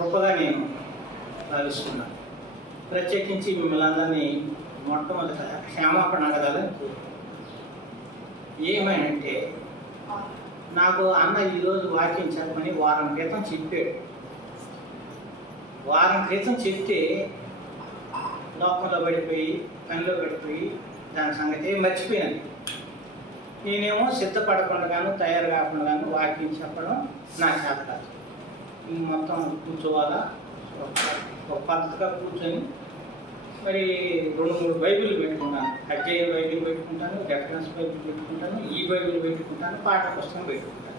కృపగా నేను భావిస్తున్నాను. ప్రత్యేకించి మిమ్మల్ని అందరినీ మొట్టమొదట క్షమాపణ అడగాలని ఏమైనంటే, నాకు అన్న ఈరోజు వాక్యం చెప్పమని వారం క్రితం చెప్పాడు. వారం క్రితం చెప్తే లోకంలో పడిపోయి పనిలో పడిపోయి దాని సంగతి మర్చిపోయాను. నేనేమో సిద్ధపడకుండాను తయారు కాకుండాను వాక్యం చెప్పడం నా చేత కాదు. మొత్తం కూర్చోవాలా, ఒక పద్ధతిగా కూర్చొని మరి 2-3 బైబిల్ పెట్టుకుంటాను. అధ్యాయ బైబిల్ పెట్టుకుంటాను, రెఫరెన్స్ బైబిల్ పెట్టుకుంటాను, ఈ బైబిల్ పెట్టుకుంటాను, పాఠ పుస్తకం పెట్టుకుంటాను.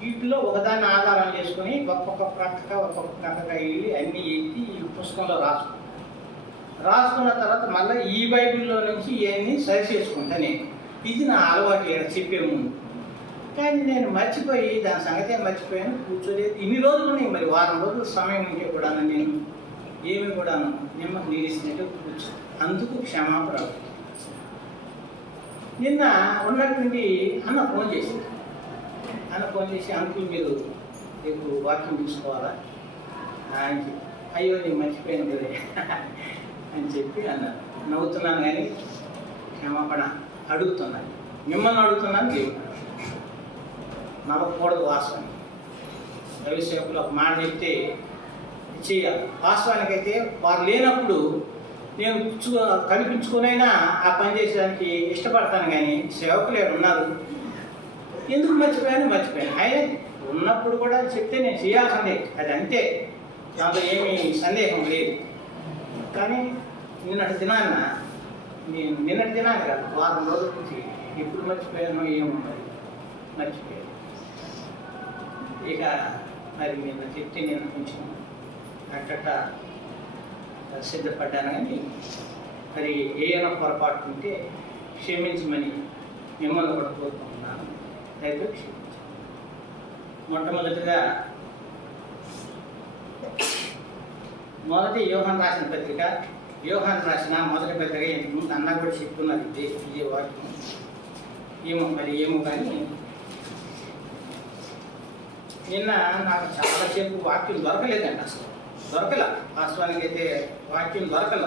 వీటిలో ఒకదాన్ని ఆధారం చేసుకొని ఒక్కొక్క ప్రక్కగా వెళ్ళి అన్నీ ఎత్తి ఈ పుస్తకంలో రాసుకున్న తర్వాత మళ్ళీ ఈ బైబిల్లో నుంచి ఇవన్నీ సరి చేసుకుంటాను నేను. ఇది నా అలవాటు చెప్పే ముందు. కానీ నేను మర్చిపోయి దాని సంగతే మర్చిపోయాను, కూర్చోలేదు. ఇన్ని రోజులు నేను మరి వారం రోజుల సమయం ఉంటే కూడా నేను ఏమి కూడా నిమ్మకు నీరిసినట్టు కూర్చో. అందుకు క్షమాపణ. నిన్న ఉన్నటువంటి అన్న ఫోన్ చేసింది. అంకుల్ మీరు రేపు వాక్యం తీసుకోవాలా అని చెప్పి, అయ్యో నేను మర్చిపోయాను కదా అని చెప్పి అన్నారు. నవ్వుతున్నాను కానీ క్షమాపణ అడుగుతున్నాను. మిమ్మల్ని అడుగుతున్నాను, దేవుడు నవ్వకూడదు. వాస్తవానికి భవిష్యత్తులో ఒక మాట చెప్తే చేయాలి. వాస్తవానికైతే వారు లేనప్పుడు నేను కనిపించుకునైనా ఆ పని చేసేదానికి ఇష్టపడతాను. కానీ సేవకులు ఉన్నారు, ఎందుకు మర్చిపోయాను. ఆయన ఉన్నప్పుడు కూడా చెప్తే నేను చేయాల్సిందే, అది అంతే, దాంట్లో ఏమీ సందేహం లేదు. కానీ నిన్నటి దినాన్ని కాదు, వారం రోజుల నుంచి ఎప్పుడు మర్చిపోయానో ఏమో మర్చిపోయాను. ఇక మరి నిన్న చెప్తే నేను కొంచెం అట్ట సిద్ధపడ్డాను. కానీ మరి ఏమైనా పొరపాటు ఉంటే క్షమించమని మిమ్మల్ని కూడా కోరుకుంటున్నాను. అయితే క్షమించండి. మొట్టమొదటిగా మొదటి యోహాను రాసిన పత్రిక, యోహాను రాసిన మొదటి పత్రిక. ఇంతకుముందు అన్న కూడా చెప్తున్నారు ఇదే వాక్యం. ఏమో కానీ నిన్న నాకు చాలాసేపు వాక్యం దొరకలేదండి. అసలు దొరకల. వాస్తవానికి అయితే వాక్యం దొరకల.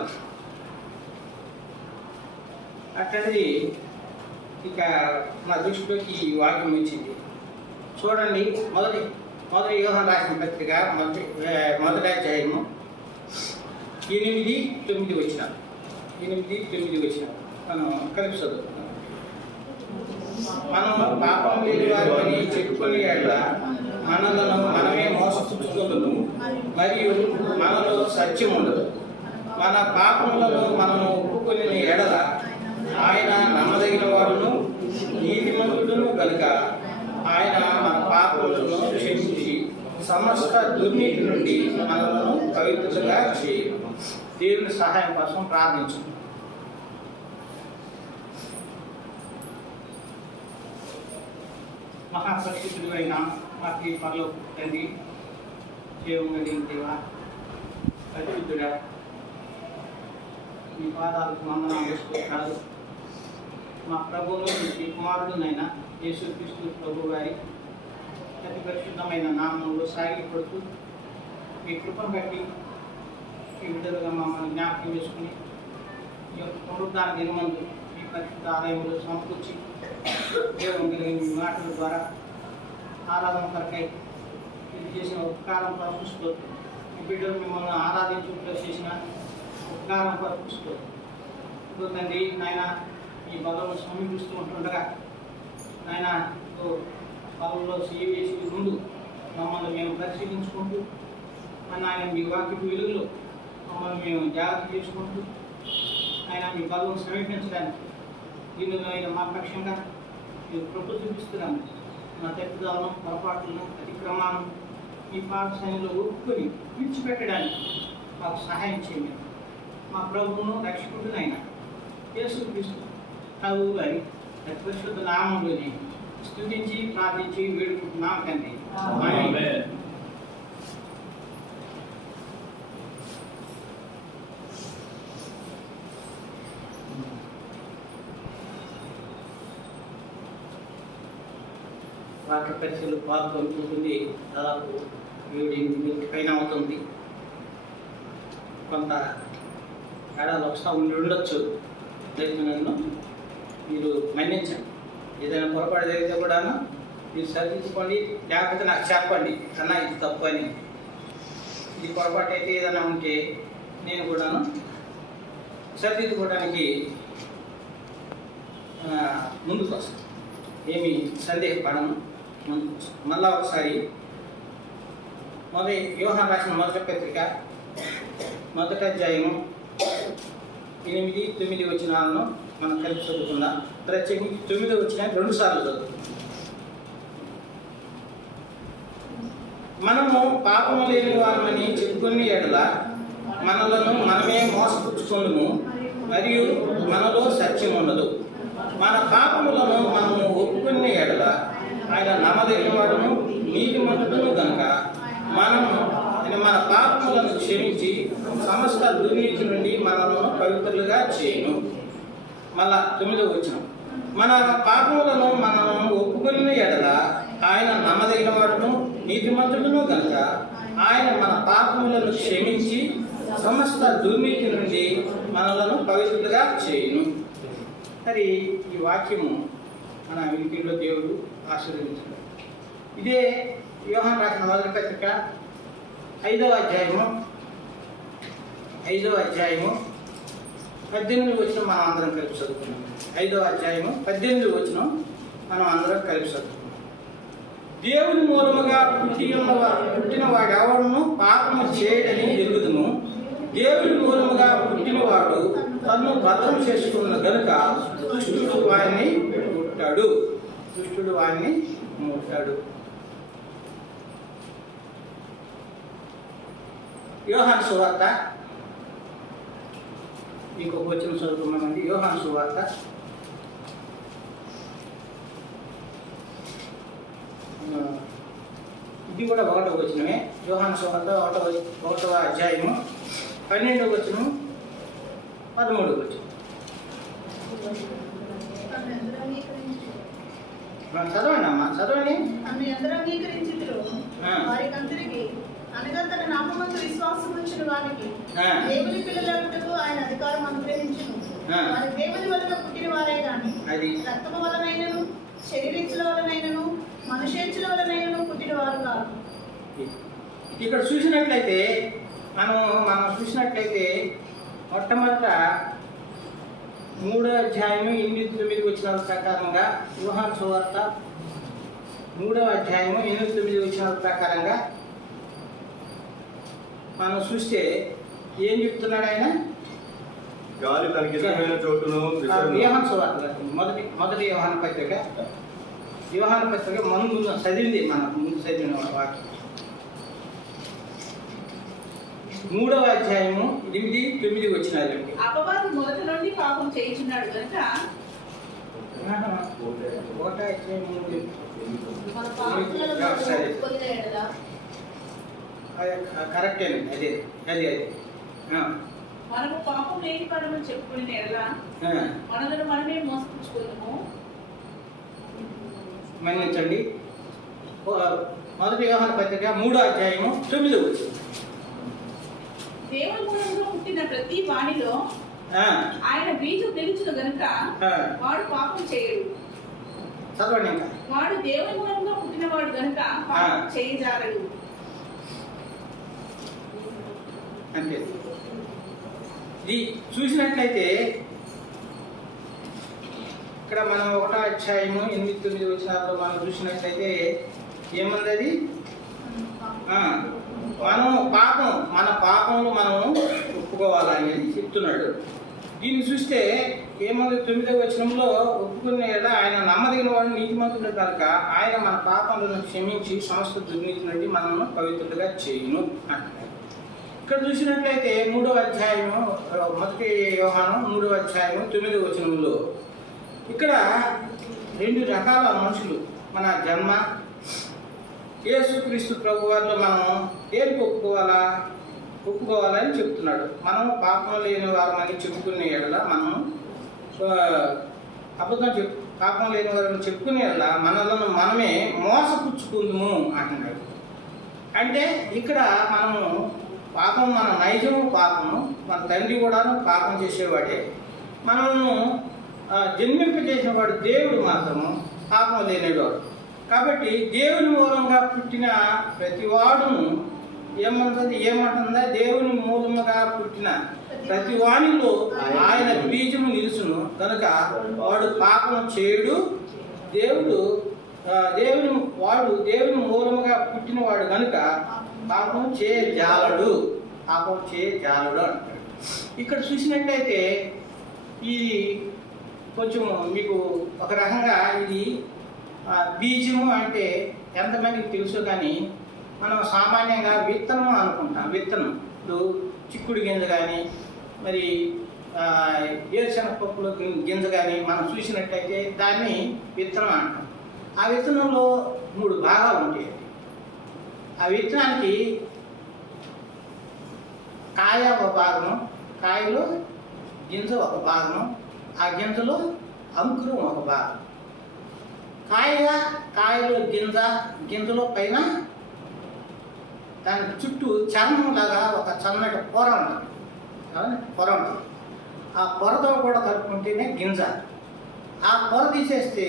అక్కడిది ఇక నా దృష్టిలోకి ఈ వాక్యం వచ్చింది. చూడండి, మొదటి యోహాను రాసిన పత్రిక మొదటి అధ్యాయము 8-9 వచ్చినాం. మనం కలిపి చదువుతున్నాం. మనం పాపం లేని వారిని చెప్పుకొని మనలను మనమే మోసపుచ్చుకొందుము, మరియు మనలో సత్యం ఉండదు. మన పాపములను మనము ఒప్పుకొని ఎడల ఆయన నమ్మదగిన వాడును నీతిమంతుడును కనుక ఆయన మన పాపములను క్షమించి సమస్త దుర్నీతి నుండి మనలను పవిత్రులుగా చేయు. దేవుని సహాయం కోసం ప్రార్థించు. మహాపరిశుద్ధుడు అయిన మాకు పరలో తండ్రి, జీవం దేవా, పరిశుద్ధుడా, మీ పాదాలకు వందనాలు వేసుకుంటారు. మా ప్రభువును మీ కుమారుడునైనా యేసుక్రీస్తు ప్రభు గారి అతి పరిశుద్ధమైన నామంలో సాగిపడుతూ మీ కృపను బట్టి ఈ విధంగా మమ్మల్ని జ్ఞాపకం చేసుకుని ఈ యొక్క పునరుద్ధాన దినమందు మీ పరిశుద్ధ ఆలయంలో సమకూర్చి దేవుని కలిగిన మీ మాటల ద్వారా ఆరాధన కొరకై ఇది చేసిన ఉపకారం కొరకు మీ బిడ్డలు మిమ్మల్ని ఆరాధించుకుంటూ చేసిన ఉపకారం కొరకు ఇప్పుడు తండ్రి నాయన ఈ బలంలో సమీపిస్తూ ఉంటుండగా నాయన బలంలో సేవ చేసే ముందు మమ్మల్ని మేము పరిశీలించుకుంటూ నాయన మీ వాక్యపు వెలుగులో మమ్మల్ని మేము జాగ్రత్త చేసుకుంటూ ఆయన మీ బలం సమీపించడానికి దీనిలో అయిన మా పక్షంగా మీరు కృప చూపిస్తున్నాము. మా తప్పుదాలను, పొరపాట్లను, అతిక్రమాలను మీ పాఠశాలలో ఒప్పుకొని విడిచిపెట్టడానికి మాకు సహాయం చేయండి. మా ప్రభువును రక్షకుడునైనా యేసుక్రీస్తు ప్రభు గారి అతి పరిశుద్ధ నామంలోనే స్తుతించి ప్రార్థించి వేడుకుంటున్నాం తండ్రి. ఆమేన్. వాక్య పరిచయలు పాల్గొంటుంది. దాదాపు 7-8 పైన అవుతుంది. కొంత తేడాలు వస్తూ ఉండొచ్చు. నన్ను మీరు మన్నించండి. ఏదైనా పొరపాటు జరిగితే కూడా మీరు సరిదిద్దుకోండి, లేకపోతే నాకు చెప్పండి అన్నా ఇది తప్పు అని. ఇది పొరపాటు అయితే ఏదైనా ఉంటే నేను కూడాను సరిదిద్దుకోవడానికి ముందుకు వస్తాను. ఏమి సందేహపడను. మళ్ళా ఒకసారి యోహాను రాసిన మొదటి పత్రిక 1వ అధ్యాయము 8-9 వచనాలను మనం కలిపి చదువుకుందాం. ప్రత్యేకించి 9వ వచనాన్ని 2 సార్లు చదువుకుందాం. మనము పాపము లేని వారమని చెప్పుకుని ఎడల మనలను మనమే మోసపుచ్చుకొనుము, మరియు మనలో సత్యం ఉండదు. మన పాపములను మనము ఒప్పుకునే ఎడల ఆయన నమ్మదగిన వాడును నీతిమంతుడును కనుక మన పాపములను క్షమించి సమస్త దుర్నీతి నుండి మనలను పవిత్రులుగా చేయను. మళ్ళా 9వ వచనం, మన పాపములను మనము ఒప్పుకునే ఎడల ఆయన నమ్మదగిన వాడును నీతిమంతుడును కనుక ఆయన మన పాపములను క్షమించి సమస్త దుర్నీతి నుండి మనలను పవిత్రులుగా చేయను. మరి ఈ వాక్యము మన వినికిడిలో దేవుడు ఆశీర్వదించాడు. ఇదే యోహాను రాసిన మొదటి పత్రిక 5వ అధ్యాయము 18 వచనం మనం అందరం కలిపి చదువుకున్నాం. 5వ అధ్యాయము 18 వచనం మనం అందరం కలిపి చదువుకున్నాం. దేవుని మూలముగా పుట్టిన వాడెవడును పాపము చేయడని ఎరుగుదును. దేవుని మూలముగా పుట్టినవాడు తను భద్రం చేసుకున్న గనుక దుష్టుడు వారిని ముట్టాడు. యోహాను సువార్త ఇంకొక వచనం చదువుకున్నామండి. యోహాను సువార్త 1వ వచనమే. యోహాను సువార్త 1వ అధ్యాయము 12వ వచనం 13వ వచనం చదవండి అమ్మా, చదవండి. అనగా తన నామమందు విశ్వాసం ఉంచిన వారికి దేవుని పిల్లలకు ఆయన అధికారం అనుగ్రహించును. వారి దేవుని వలన పుట్టిన వారే గాని రక్తము వలనైనను శరీరిచ్చుల వలనైనను మనుషేచ్చుల వలనైనను పుట్టిన వారు కాదు. ఇక్కడ చూసినట్లయితే మనం చూసినట్లయితే మొట్టమొదట 3వ అధ్యాయము 8-9 వచనాల ప్రకారంగా యోహాను సువార్త 3వ అధ్యాయము 8-9 వచనాల ప్రకారంగా మనం చూస్తే ఏం చెప్తున్నాడు ఆయన? గాలి తనకి ఇష్టమైన చోటును యోహాను సువార్త మొదటి యోహాను పత్రిక ముందు చదివింది, మనం ముందు చదివిన వాక్యం 3వ అధ్యాయము 8-9 వచనాలు. అపవాది మొదటి నుండి పాపం చేయించున్నాడు కనుక కరెక్టేనండి. అదే మనము పాపం లేని పరము చెప్పుకునే ఎడల మనలను మనమే మోసపుచ్చుకున్నాము. మన్నించండి. మొదటి యోహాను పత్రిక 3వ అధ్యాయము 9వ వచనం. దేవుని మూలంగా పుట్టిన ప్రతి వాణిలో ఆయన బీజం నిలుచును గనుక వాడు పాపం చేయడు. చదవండి ఇంకా. వాడు దేవుని మూలంగా పుట్టినవాడు గనుక పాపం చేయజాలడు. అంటే ఇది చూసినట్లయితే ఇక్కడ మనం 1వ అధ్యాయము 8-9 వచనాల్లో మనం చూసినట్లయితే ఏముంది? మనం మన పాపంలో మనం ఒప్పుకోవాలని చెప్తున్నాడు. దీన్ని చూస్తే ఏముంది? 9వ వచనంలో ఒప్పుకునే ఆయన నమ్మదగిన వాడు నీతిమంతుడు కనుక ఆయన మన పాపములను క్షమించి సమస్త దుర్నీతి నుండి మనల్ని పవిత్రులుగా చేయును అంటున్నాడు. ఇక్కడ చూసినట్లయితే 3వ అధ్యాయము మొదటి యోహాను 3వ అధ్యాయము 9వ వచనంలో ఇక్కడ 2 రకాల మనుషులు మన జన్మ యేసుక్రీస్తు ప్రభు వారిలో మనం దేనికి ఒప్పుకోవాలని చెప్తున్నాడు. మనం పాపం లేని వారమని చెప్పుకునే ఎడల మనం పాపం లేని వారని చెప్పుకునే ఎడల మనలను మనమే మోసపుచ్చుకుందుము అంటున్నాడు. అంటే ఇక్కడ మనము పాపం, మన నైజము పాపము, మన తండ్రి కూడాను పాపం చేసేవాడే. మనము జన్మింపజేసిన వాడు దేవుడు మాత్రము పాపం లేనివాడు. కాబట్టి దేవుని మూలంగా పుట్టిన ప్రతివాడును ఏమంటుందా? దేవుని మూలముగా పుట్టిన ప్రతి వానిలో ఆయన బీజము నిలుచును కనుక వాడు పాపం చేయడు. దేవుని మూలముగా పుట్టినవాడు కనుక పాపం చేయజాలడు అంటాడు. ఇక్కడ చూసినట్లయితే ఇది కొంచెం మీకు ఒక రకంగా ఇది బీజము అంటే ఎంతమందికి తెలుసు, కానీ మనం సామాన్యంగా విత్తనం అనుకుంటాం. విత్తనం ఇప్పుడు చిక్కుడు గింజ కానీ, మరి ఏరుశనగపప్పులో గింజ కానీ మనం చూసినట్టయితే దాన్ని విత్తనం అంటాం. ఆ విత్తనంలో 3 భాగాలు ఉంటాయి. ఆ విత్తనానికి కాయ ఒక భాగము, కాయలో గింజ ఒక భాగము, ఆ గింజలో అంకురం ఒక భాగం. కాయలో గింజలో పైన దాని చుట్టూ చర్మం లాగా ఒక చన్నటి పొర ఉంటుంది. ఆ పొరతో కూడా కలుపుకుంటేనే గింజ. ఆ పొర తీసేస్తే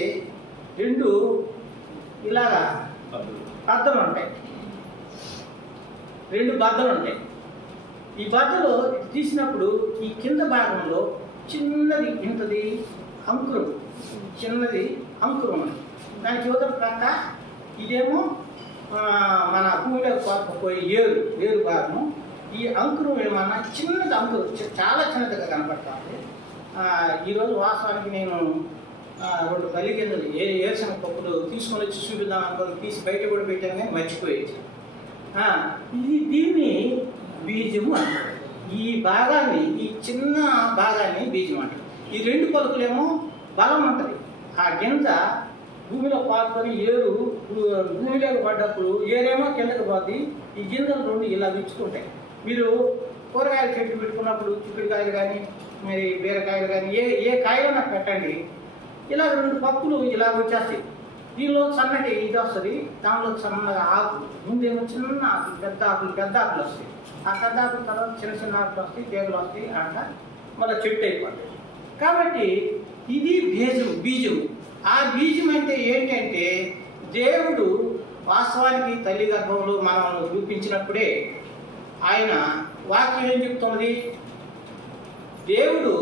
2 ఇలాగా బద్దలు ఉంటాయి. 2 బద్దలు ఉంటాయి. ఈ బద్దలు తీసినప్పుడు ఈ కింద భాగంలో చిన్నది అంకురం ఉంది. దాని యువతల ప్రక్క ఇదేమో మన భూమిలో పోయి ఏరు భాగము. ఈ అంకురం ఏమన్నా చిన్నది అంకురం, చాలా చిన్నదిగా కనపడుతుంది. ఈరోజు వాస్తవానికి నేను 2 పల్లి గింజలు ఏరుశనగ పప్పులు తీసుకొని వచ్చి చూపిద్దాం అనుకుని తీసి బయట కూడా పెట్టాను, కానీ మర్చిపోయేది. దీన్ని బీజము అంటారు. ఈ చిన్న భాగాన్ని బీజం అంటారు. ఈ 2 పలుకులేమో బలం ఉంటుంది. ఆ గింజ భూమిలో పాల్గొని ఏరు భూమిలోకి పడ్డప్పుడు ఏరేమో కిందకి పోద్ది. ఈ గింజలు 2 ఇలా విచ్చుకుంటాయి. మీరు కూరగాయల చెట్టు పెట్టుకున్నప్పుడు చిక్కుడుకాయలు కానీ, మరి బీరకాయలు కానీ, ఏ కాయలు నాకు పెట్టండి, ఇలా 2 పప్పులు ఇలా వచ్చేస్తాయి. దీనిలో సన్నటి ఇది వస్తుంది, దానిలో సన్నగా ఆకులు, ముందేమో చిన్న ఆకులు, పెద్ద ఆకులు వస్తాయి. ఆ పెద్ద ఆకుల తర్వాత చిన్న ఆకులు వస్తాయి, తీగలు వస్తాయి, అట్లా మళ్ళీ చెట్టు అయిపోతాయి. కాబట్టి ఇది బీజం. ఆ బీజం అంటే ఏంటంటే దేవుడు వాస్తవానికి తల్లి గర్భంలో మనల్ని రూపించినప్పుడే ఆయన వాక్యం ఏం చెప్తున్నది? దేవుడు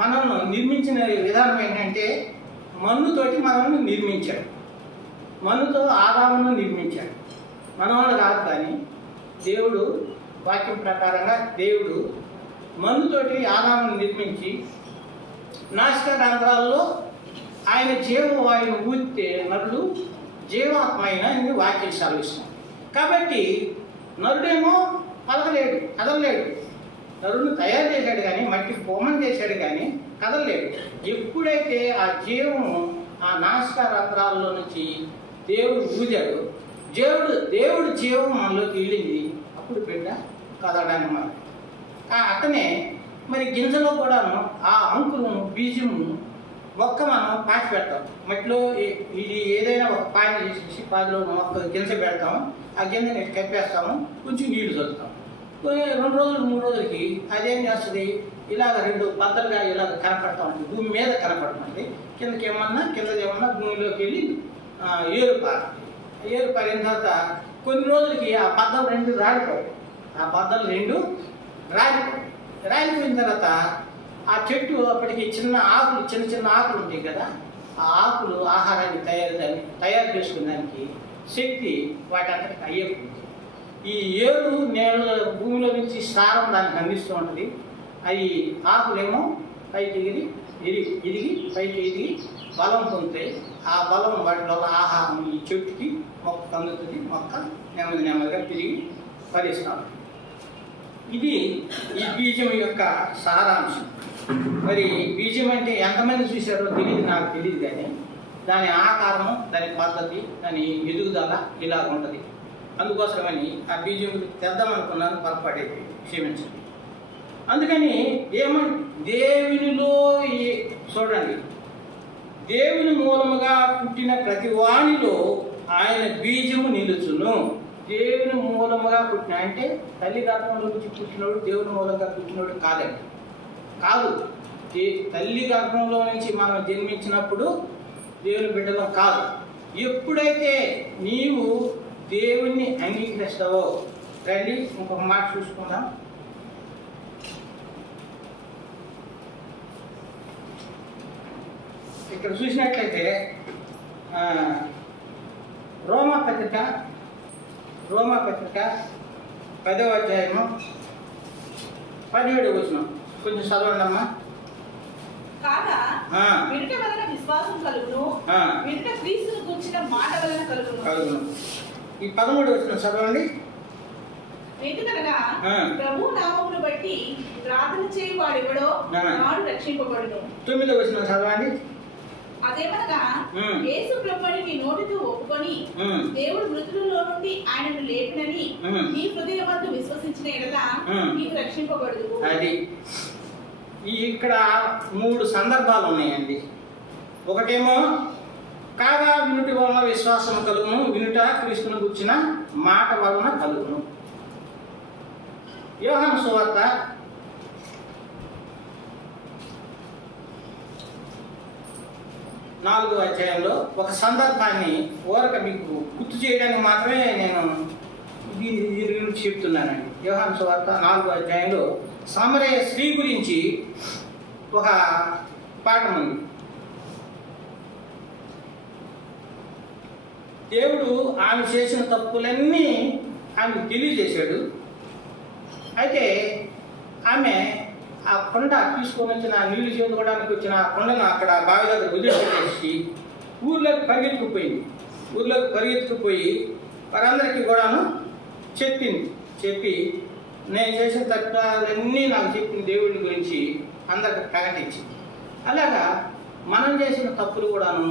మనల్ని నిర్మించిన విధానం ఏంటంటే మన్నుతోటి మనల్ని నిర్మించాడు. మన్నుతో ఆదామును నిర్మించాడు. మనల్ని కాదు, కానీ దేవుడు వాక్యం ప్రకారంగా దేవుడు మన్నుతోటి ఆదామును నిర్మించి నాసికా రంధ్రాల్లో ఆయన జీవవాయువును ఊదితే నరుడు జీవాత్మ అయినా వాక్యం సెలవిస్తున్నాం. కాబట్టి నరుడేమో పలకలేడు, కదలలేడు. నరుడిని తయారు చేశాడు కానీ, మట్టి బొమ్మను చేశాడు కానీ కదలలేడు. ఎప్పుడైతే ఆ జీవము ఆ నాసికా రంధ్రాల్లో నుంచి దేవుడు ఊదాడు, దేవుడు జీవం మనలోకి వెళ్ళింది, అప్పుడు బిడ్డ కదలడానికి మనం. అట్టనే మరి గింజలో కూడాను ఆ అంకురము బీజము మొక్క మనం పాతి పెడతాం. మట్టిలో ఇది ఏదైనా ఒక పాయ చేసేసి పాదిలో మొక్క గింజ పెడతాం. ఆ గింజని కప్పేస్తాము, కొంచెం నీళ్లు చల్లుతాం. 2 రోజులు 3 రోజులకి అదేం చేస్తుంది, ఇలాగ 2 బద్దలుగా ఇలాగ కనపడతా ఉంటుంది, భూమి మీద కనపడుతుంది. కిందదేమన్నా భూమిలోకి వెళ్ళి ఏరు పారిన తర్వాత కొన్ని రోజులకి ఆ బద్దలు 2 రాలిపోయి, రాలిపోయిన తర్వాత ఆ చెట్టు అప్పటికి చిన్న ఆకులు ఉంటాయి కదా, ఆ ఆకులు ఆహారాన్ని తయారు చేసుకునేదానికి శక్తి వాటి అంతటికి అయ్యేప్పుడు ఈ ఏరు నేల భూమిలో నుంచి సారం దానికి అందిస్తూ ఉంటుంది. అవి ఆకులేమో పైకి ఎదిగి బలం పొందుతాయి. ఆ బలం వాటి వల్ల ఆహారం ఈ చెట్టుకి మొక్క అందుతుంది. మొక్క నెమ్మదిగా తిరిగి ఫలిస్తాం. ఇది ఈ బీజం యొక్క సారాంశం. మరి బీజం అంటే ఎంతమంది చూశారో నాకు తెలియదు, కానీ దాని ఆకారము, దాని పద్ధతి, దాని ఎదుగుదల ఇలా ఉంటుంది. అందుకోసమని ఆ బీజం తెద్దామనుకున్నాను, పొరపాటైతే క్షమించండి. అందుకని దేవునిలో చూడండి, దేవుని మూలముగా పుట్టిన ప్రతి వానిలో ఆయన బీజము నిలుచును. దేవుని మూలముగా పుట్టిన, అంటే తల్లి గర్భంలో నుంచి పుట్టినోడు దేవుని మూలంగా పుట్టినోడు కాదండి. కాదు, తల్లి గర్భంలో నుంచి మనం జన్మించినప్పుడు దేవుని బిడ్డలం కాదు. ఎప్పుడైతే నీవు దేవుణ్ణి అంగీకరిస్తావో, రండి ఇంకొక మాట చూసుకుందాం. ఇక్కడ చూసినట్లయితే రోమా పత్రిక 10వ అధ్యాయము 17వ వచనం కొంచెం చదవండి అమ్మా. కాగా వినుట వలన విశ్వాసం కలుగును, వినుట క్రీస్తును గూర్చిన మాట వలన కలుగును. ఈ 13వ వచనం చదవండి. ఎందుకనగా ప్రభు నామమును బట్టి ప్రార్థన చేయు వాడెవడో వాడు రక్షింపబడును. 9వ వచనం చదవండి. అదేమనగా యేసు ప్రభువుని నీ నోటితో ఒప్పుకొని దేవుడు మృతులలో నుండి ఆయనను లేపినని నీ హృదయమందు విశ్వసించిన ఎడల నీవు రక్షింపబడదు. అది ఇక్కడ 3 సందర్భాలు ఉన్నాయండి. ఒకటేమో కాగా వినుట వలన విశ్వాసం కలుగును, వినుట క్రీస్తును గుర్చిన మాట వలన కలుగును. యోహాను సువార్త 4వ అధ్యాయంలో ఒక సందర్భాన్ని ఊరక మీకు గుర్తు చేయడానికి మాత్రమే నేను దీని గురించి చెప్తున్నానండి. యోహాను సువార్త 4వ అధ్యాయంలో సమరయ స్త్రీ గురించి ఒక పాఠం ఉంది. దేవుడు ఆమె చేసిన తప్పులన్నీ ఆమెకు తెలియజేశాడు. అయితే ఆమె ఆ కొండ తీసుకొని వచ్చిన నీళ్లు చేదుకోవడానికి వచ్చిన ఆ కొండను అక్కడ బావి దగ్గర వదిలిపెట్టేసి ఊర్లోకి పరిగెత్తుకుపోయి వారందరికీ కూడాను చెప్పి నేను చేసిన తప్పులన్నీ నాకు చెప్పిన దేవుడి గురించి అందరికి ప్రకటించింది. అలాగా మనం చేసిన తప్పులు కూడాను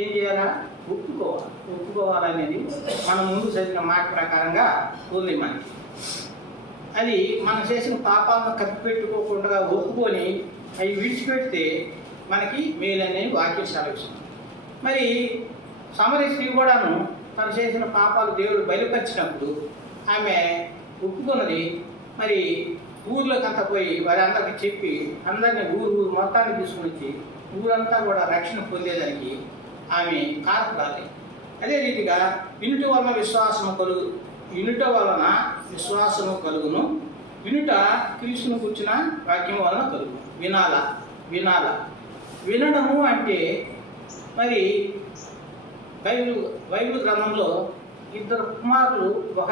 ఏం చేయాలా? ఒప్పుకోవాలనేది మనం ముందు చదివిన మాట ప్రకారంగా ఉంది మనకి. అది మనం చేసిన పాపాలను కప్పిపెట్టుకోకుండా ఒప్పుకొని అవి విడిచిపెడితే మనకి మేలనే వాక్యం సెలవిస్తుంది. మరి సమరయ స్త్రీ కూడాను తను చేసిన పాపాలు దేవుడు బయలుపరిచినప్పుడు ఆమె ఒప్పుకున్నది. మరి ఊర్లోకి అంతా పోయి వారి అందరికి చెప్పి అందరినీ ఊరు మొత్తాన్ని తీసుకుని వచ్చి ఊరంతా కూడా రక్షణ పొందేదానికి ఆమె కారకురాలి. అదే రీతిగా వినుట వలన విశ్వాసము కలుగును, వినుట క్రీస్తును కూర్చున్న వాక్యం వలన కలుగును. వినడము అంటే మరి బైబిల్ గ్రంథంలో ఒక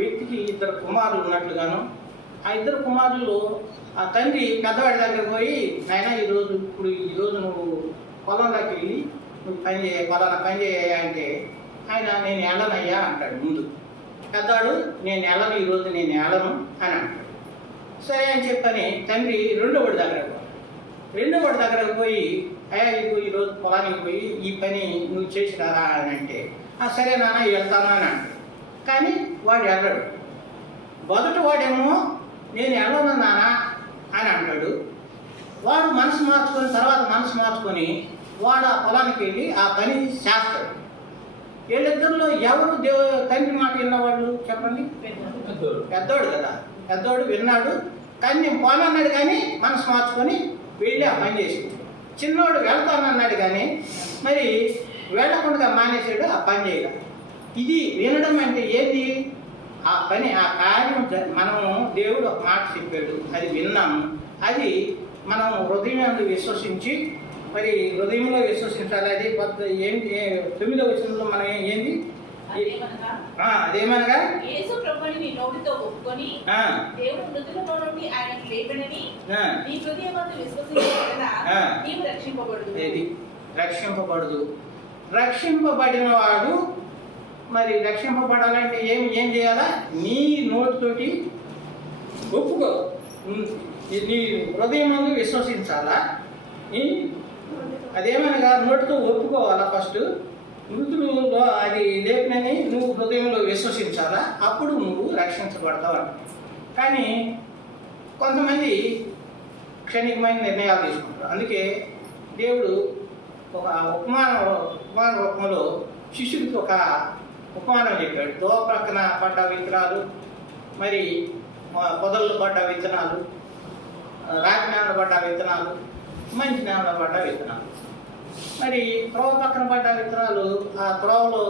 వ్యక్తికి 2 కుమారులు ఉన్నట్లుగాను, ఆ 2 కుమారులు ఆ తండ్రి పెద్దవాడి దగ్గర పోయి నాయన ఈరోజు నువ్వు పొలంలోకి వెళ్ళి నువ్వు పలానా పని చేయ అంటే ఆయన నేను వెళ్ళనయ్యా అంటాడు. ముందు పెద్దవాడు నేను వెళ్ళను, ఈరోజు నేను వెళ్ళను అని అంటాడు. సరే అని చెప్పని తండ్రి రెండోవాడి దగ్గరకు పోయి అయ్యా ఈరోజు పొలానికి పోయి ఈ పని నువ్వు చేసిరారా అని అంటే సరే నాన్న వెళ్తాను అని అంటాడు. కానీ వాడు వెళ్ళడు. మొదటి వాడేమో నేను వెళ్ళను నాన్న అని అంటాడు. వాడు మనసు మార్చుకొని వాడు ఆ పొలానికి వెళ్ళి ఆ పని చేస్తాడు. వీళ్ళిద్దరిలో ఎవరు తండ్రి మాట విన్నవాళ్ళు చెప్పండి? పెద్దోడు కదా. పెద్దోడు విన్నాడు, కానీ నేను పోనన్నాడు, కానీ మనసు మార్చుకొని వెళ్ళి ఆ పని చేసాడు. చిన్నోడు వెళ్తానన్నాడు, కానీ మరి వెళ్ళకుండా మానేసాడు, ఆ పని చేయడం. ఇది వినడం అంటే ఏది? ఆ పని ఆ కార్యం మనము దేవుడు ఒక మాట చెప్పాడు, అది విన్నాము, అది మనం హృదయంలో విశ్వసించి మరి హృదయంలో విశ్వసించాలి. అది 9వ వచనంలో మనం ఏంది? అదేమనగా యేసు ప్రభువుని నీ నోటితో ఒప్పుకొని దేవుడు మృతులలో నుండి ఆయనను లేపినని నీ హృదయమందు విశ్వసించిన నీవు రక్షింపబడదు. రక్షింపబడిన వాడు మరి రక్షింపబడాలంటే ఏం చేయాలా? నీ నోటితోటి ఒప్పుకో, నీ హృదయమందు విశ్వసించాలా. అదేమనగా నోటితో ఒప్పుకోవాలా. ఫస్ట్ మృతులలో అది లేపినని నువ్వు హృదయంలో విశ్వసించాలా, అప్పుడు నువ్వు రక్షించబడతావు అంట. కానీ కొంతమంది క్షణికమైన నిర్ణయాలు తీసుకుంటారు. అందుకే దేవుడు ఒక ఉపమాన రూపంలో శిష్యుడికి ఒక ఉపమానం చెప్పాడు. దోవ ప్రక్కన పడ్డ విత్తనాలు, మరి పొదల్లో పడ్డ విత్తనాలు, రాతి నేల పడ్డ విత్తనాలు, మంచి నేల పడ్డ విత్తనాలు. మరి త్రోవ పక్కన పడ్డ విత్తనాలు ఆ త్రోవలో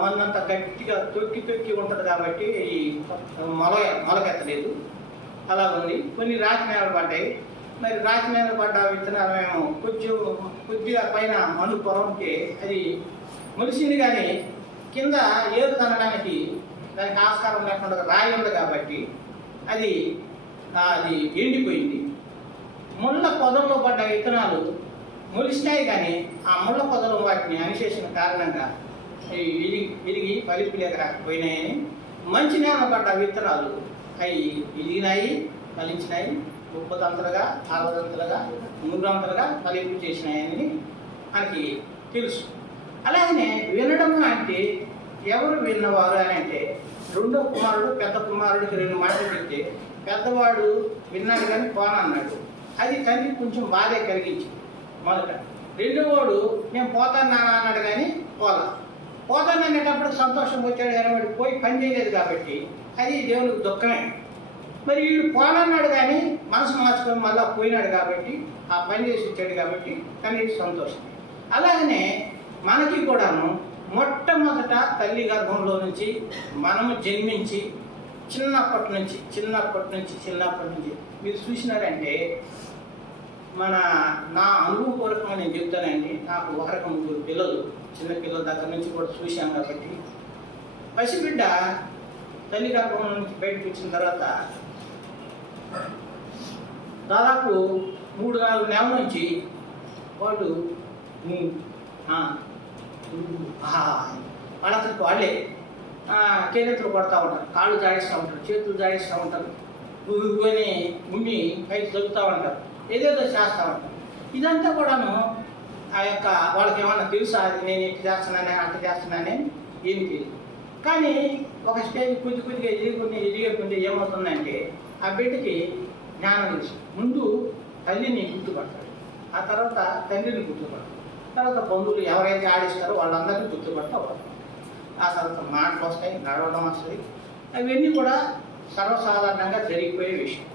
మన్నంతా గట్టిగా తొక్కి ఉంటుంది కాబట్టి మొలకెత్తలేదు, అలా ఉంది. కొన్ని రాతి నేలలు పడ్డాయి. మరి రాతి నేల పడ్డ విత్తనాలు మేము కొద్దిగా పైన మన్ను పొరంకి అది మొలిసింది, కానీ కింద ఏరు తనడానికి దానికి ఆస్కారం లేకుండా రాయి ఉంది కాబట్టి అది ఎండిపోయింది. ముళ్ళ పొదల్లో పడ్డ విత్తనాలు మొలిసినాయి, కానీ ఆ ముళ్ళ పొదలు వాటిని అనిచేసిన కారణంగా విరిగి ఫలింపులేక రాకపోయినాయని. మంచి నేల పడ్డ విత్తనాలు అవి విరిగినాయి, ఫలించినాయి, 30 60 100 ఫలింపు చేసినాయని మనకి తెలుసు. అలాగనే వినడం అంటే ఎవరు విన్నవారు అని అంటే, రెండో కుమారుడు పెద్ద కుమారుడికి 2 మాటలు చెప్తే పెద్దవాడు విన్నాడు కానీ పోనన్నాడు. అది తండ్రి కొంచెం బాధే కలిగించింది మొదట. రెండోవాడు నేను పోతాను నాన్న అన్నాడు కానీ పోతాను అనేటప్పుడు సంతోషం వచ్చాడు, కానీ వాడు పోయి పని చేయలేదు కాబట్టి అది దేవునికి దుఃఖమే. మరి వీడు పోనన్నాడు కానీ మనసు మార్చుకొని మళ్ళీ పోయినాడు కాబట్టి ఆ పని చేసి వచ్చాడు కాబట్టి తండ్రికి సంతోషం. అలాగనే మనకి కూడాను మొట్టమొదట తల్లి గర్భంలో నుంచి మనము జన్మించి చిన్నప్పటి నుంచి మీరు చూసినారంటే నా అనుభవపూర్వకంగా నేను చెప్తానండి. నాకు 1 పిల్లలు, చిన్న పిల్లల దగ్గర నుంచి కూడా చూశాను కాబట్టి పసిబిడ్డ తల్లి గర్భం నుంచి బయటకు వచ్చిన తర్వాత దాదాపు 3-4 నెలల నుంచి వాళ్ళు వాళ్ళకి వాళ్ళే కేరింతలు కొడతా ఉంటారు, కాళ్ళు జాడిస్తూ ఉంటారు, చేతులు జాడిస్తూ ఉంటారు, అని ఉమ్మి పైకి చదువుతూ ఉంటారు, ఏదేదో చేస్తూ ఉంటారు. ఇదంతా కూడాను ఆ యొక్క వాళ్ళకి ఏమన్నా తెలుసా, అది నేను ఇట్లా చేస్తున్నానే అంత చేస్తున్నానే ఏమి తెలియదు. కానీ ఒక స్టేజ్ కొద్దిగా ఎదిగేకుంటే ఏమవుతుందంటే ఆ బిడ్డకి జ్ఞానం తెలుసు. ముందు తల్లిని గుర్తుపడతాడు, ఆ తర్వాత తండ్రిని గుర్తుపడతాడు, తర్వాత బంధువులు ఎవరైతే ఆడిస్తారో వాళ్ళందరినీ గుర్తుపడతా పడతారు. ఆ తర్వాత మాటలు వస్తాయి, నడవడం వస్తుంది. అవన్నీ కూడా సర్వసాధారణంగా జరిగిపోయే విషయం.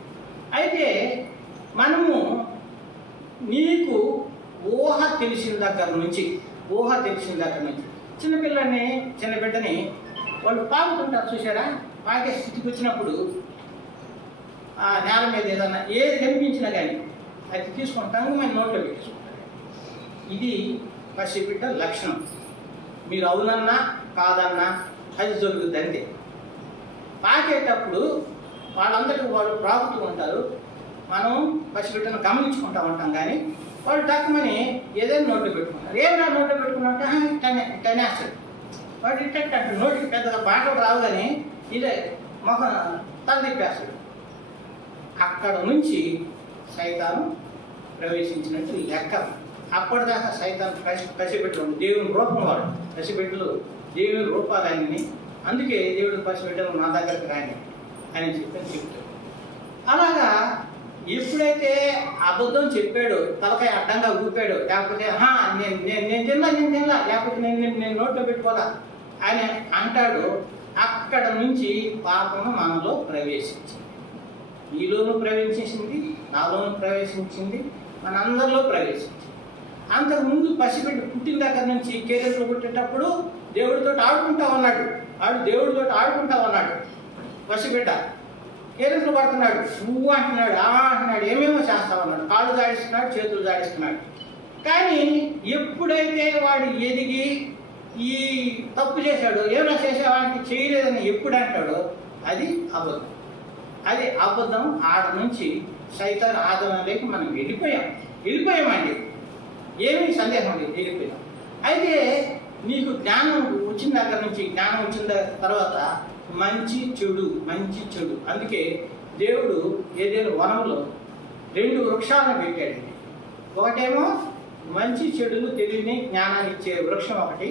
అయితే మనము నీకు ఊహ తెలిసిన దగ్గర నుంచి చిన్న బిడ్డని వాళ్ళు పాకుతుంటారు చూసారా, పాకే స్థితికి వచ్చినప్పుడు ఆ నేల మీద ఏదన్నా ఏది కనిపించినా కానీ అది తీసుకుంటాము, మేము నోట్లో పెట్టేసుకుంటాం. ఇది పసిబిడ్డ లక్షణం. మీరు అవునన్నా కాదన్నా అది జరుగుతుంది అంతే. పాకేటప్పుడు వాళ్ళందరికీ వాళ్ళు ప్రాకుతూ ఉంటారు, మనం పసిబిడ్డను గమనించుకుంటూ ఉంటాం. కానీ వాళ్ళు టక్కుమని ఏదైనా నోట్లో పెట్టుకుంటారు. ఏమైనా నోట్లో పెట్టుకున్నట్టే టనేస్తాడు వాడు. ఇట్ట నోటికి పెద్దగా పాటలు రావు, కానీ ఇదే మొహం తల తిప్పేస్తాడు. అక్కడ నుంచి సైతాను ప్రవేశించినట్టు లెక్క. అప్పటిదాకా సైతాను పసిబిడ్డలు దేవుని రూపం వాడు. పసిబిడ్డలు దేవుని రూపాలన్నీ, అందుకే దేవుడు పసిబిడ్డలు నా దగ్గరకు రాని అని చెప్తాడు. అలాగా ఎప్పుడైతే అబద్ధం చెప్పాడో, తలకాయ అడ్డంగా ఊపాడు, లేకపోతే నేను తినలా, లేకపోతే నేను నోట్లో పెట్టుకోవాలా అని అంటాడు, అక్కడ నుంచి పాపము మనలో ప్రవేశించింది. నీలోనూ ప్రవేశించింది, నాలోనూ ప్రవేశించింది, మనందరిలో ప్రవేశించింది. అంతకుముందు పసిబిడ్డ పుట్టిన దగ్గర నుంచి కేరింతలు పుట్టేటప్పుడు దేవుడితో ఆడుకుంటా ఉన్నాడు. పసిబిడ్డ కేరింతలు పడుతున్నాడు, నువ్వు అంటున్నాడు, అంటున్నాడు, ఏమేమో చేస్తా ఉన్నాడు, కాళ్ళు జాడిస్తున్నాడు, చేతులు జాడిస్తున్నాడు. కానీ ఎప్పుడైతే వాడు ఎదిగి ఈ తప్పు చేశాడో, ఏమైనా చేసేవాడికి చేయలేదని ఎప్పుడు అంటాడో అది అబద్ధం. ఆడ నుంచి సైతాన్ ఆదరణలోకి మనం వెళ్ళిపోయామండి. ఏమీ సందేహం లేదు, వెళ్ళిపోయాం. అయితే నీకు జ్ఞానం వచ్చిన దగ్గర నుంచి, జ్ఞానం వచ్చిన తర్వాత మంచి చెడు. అందుకే దేవుడు ఏదేను వనంలో 2 వృక్షాలను పెట్టాడు. ఒకటేమో మంచి చెడులు తెలివిని జ్ఞానాన్ని ఇచ్చే వృక్షం ఒకటి,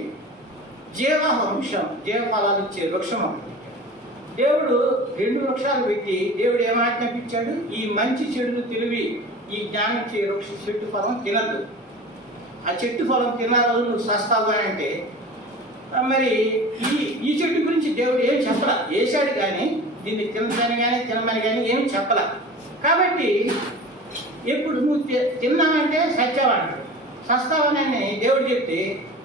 జీవఫలాలు ఇచ్చే వృక్షం ఒకటి. దేవుడు 2 వృక్షాలు పెట్టి దేవుడు ఏమాజ్ఞాపించాడు, ఈ మంచి చెడులు తెలివి ఈ జ్ఞానం ఇచ్చే చెట్టు ఫలం తినద్దు. ఆ చెట్టు ఫలం తిన్న రోజు నువ్వు సస్తావు అంటే మరి ఈ చెట్టు గురించి దేవుడు ఏం చెప్పలా, వేసాడు కానీ దీన్ని తినమని కానీ ఏం చెప్పలా. కాబట్టి ఎప్పుడు నువ్వు తిన్నావంటే సత్యవాడు సస్తావని దేవుడు చెప్తే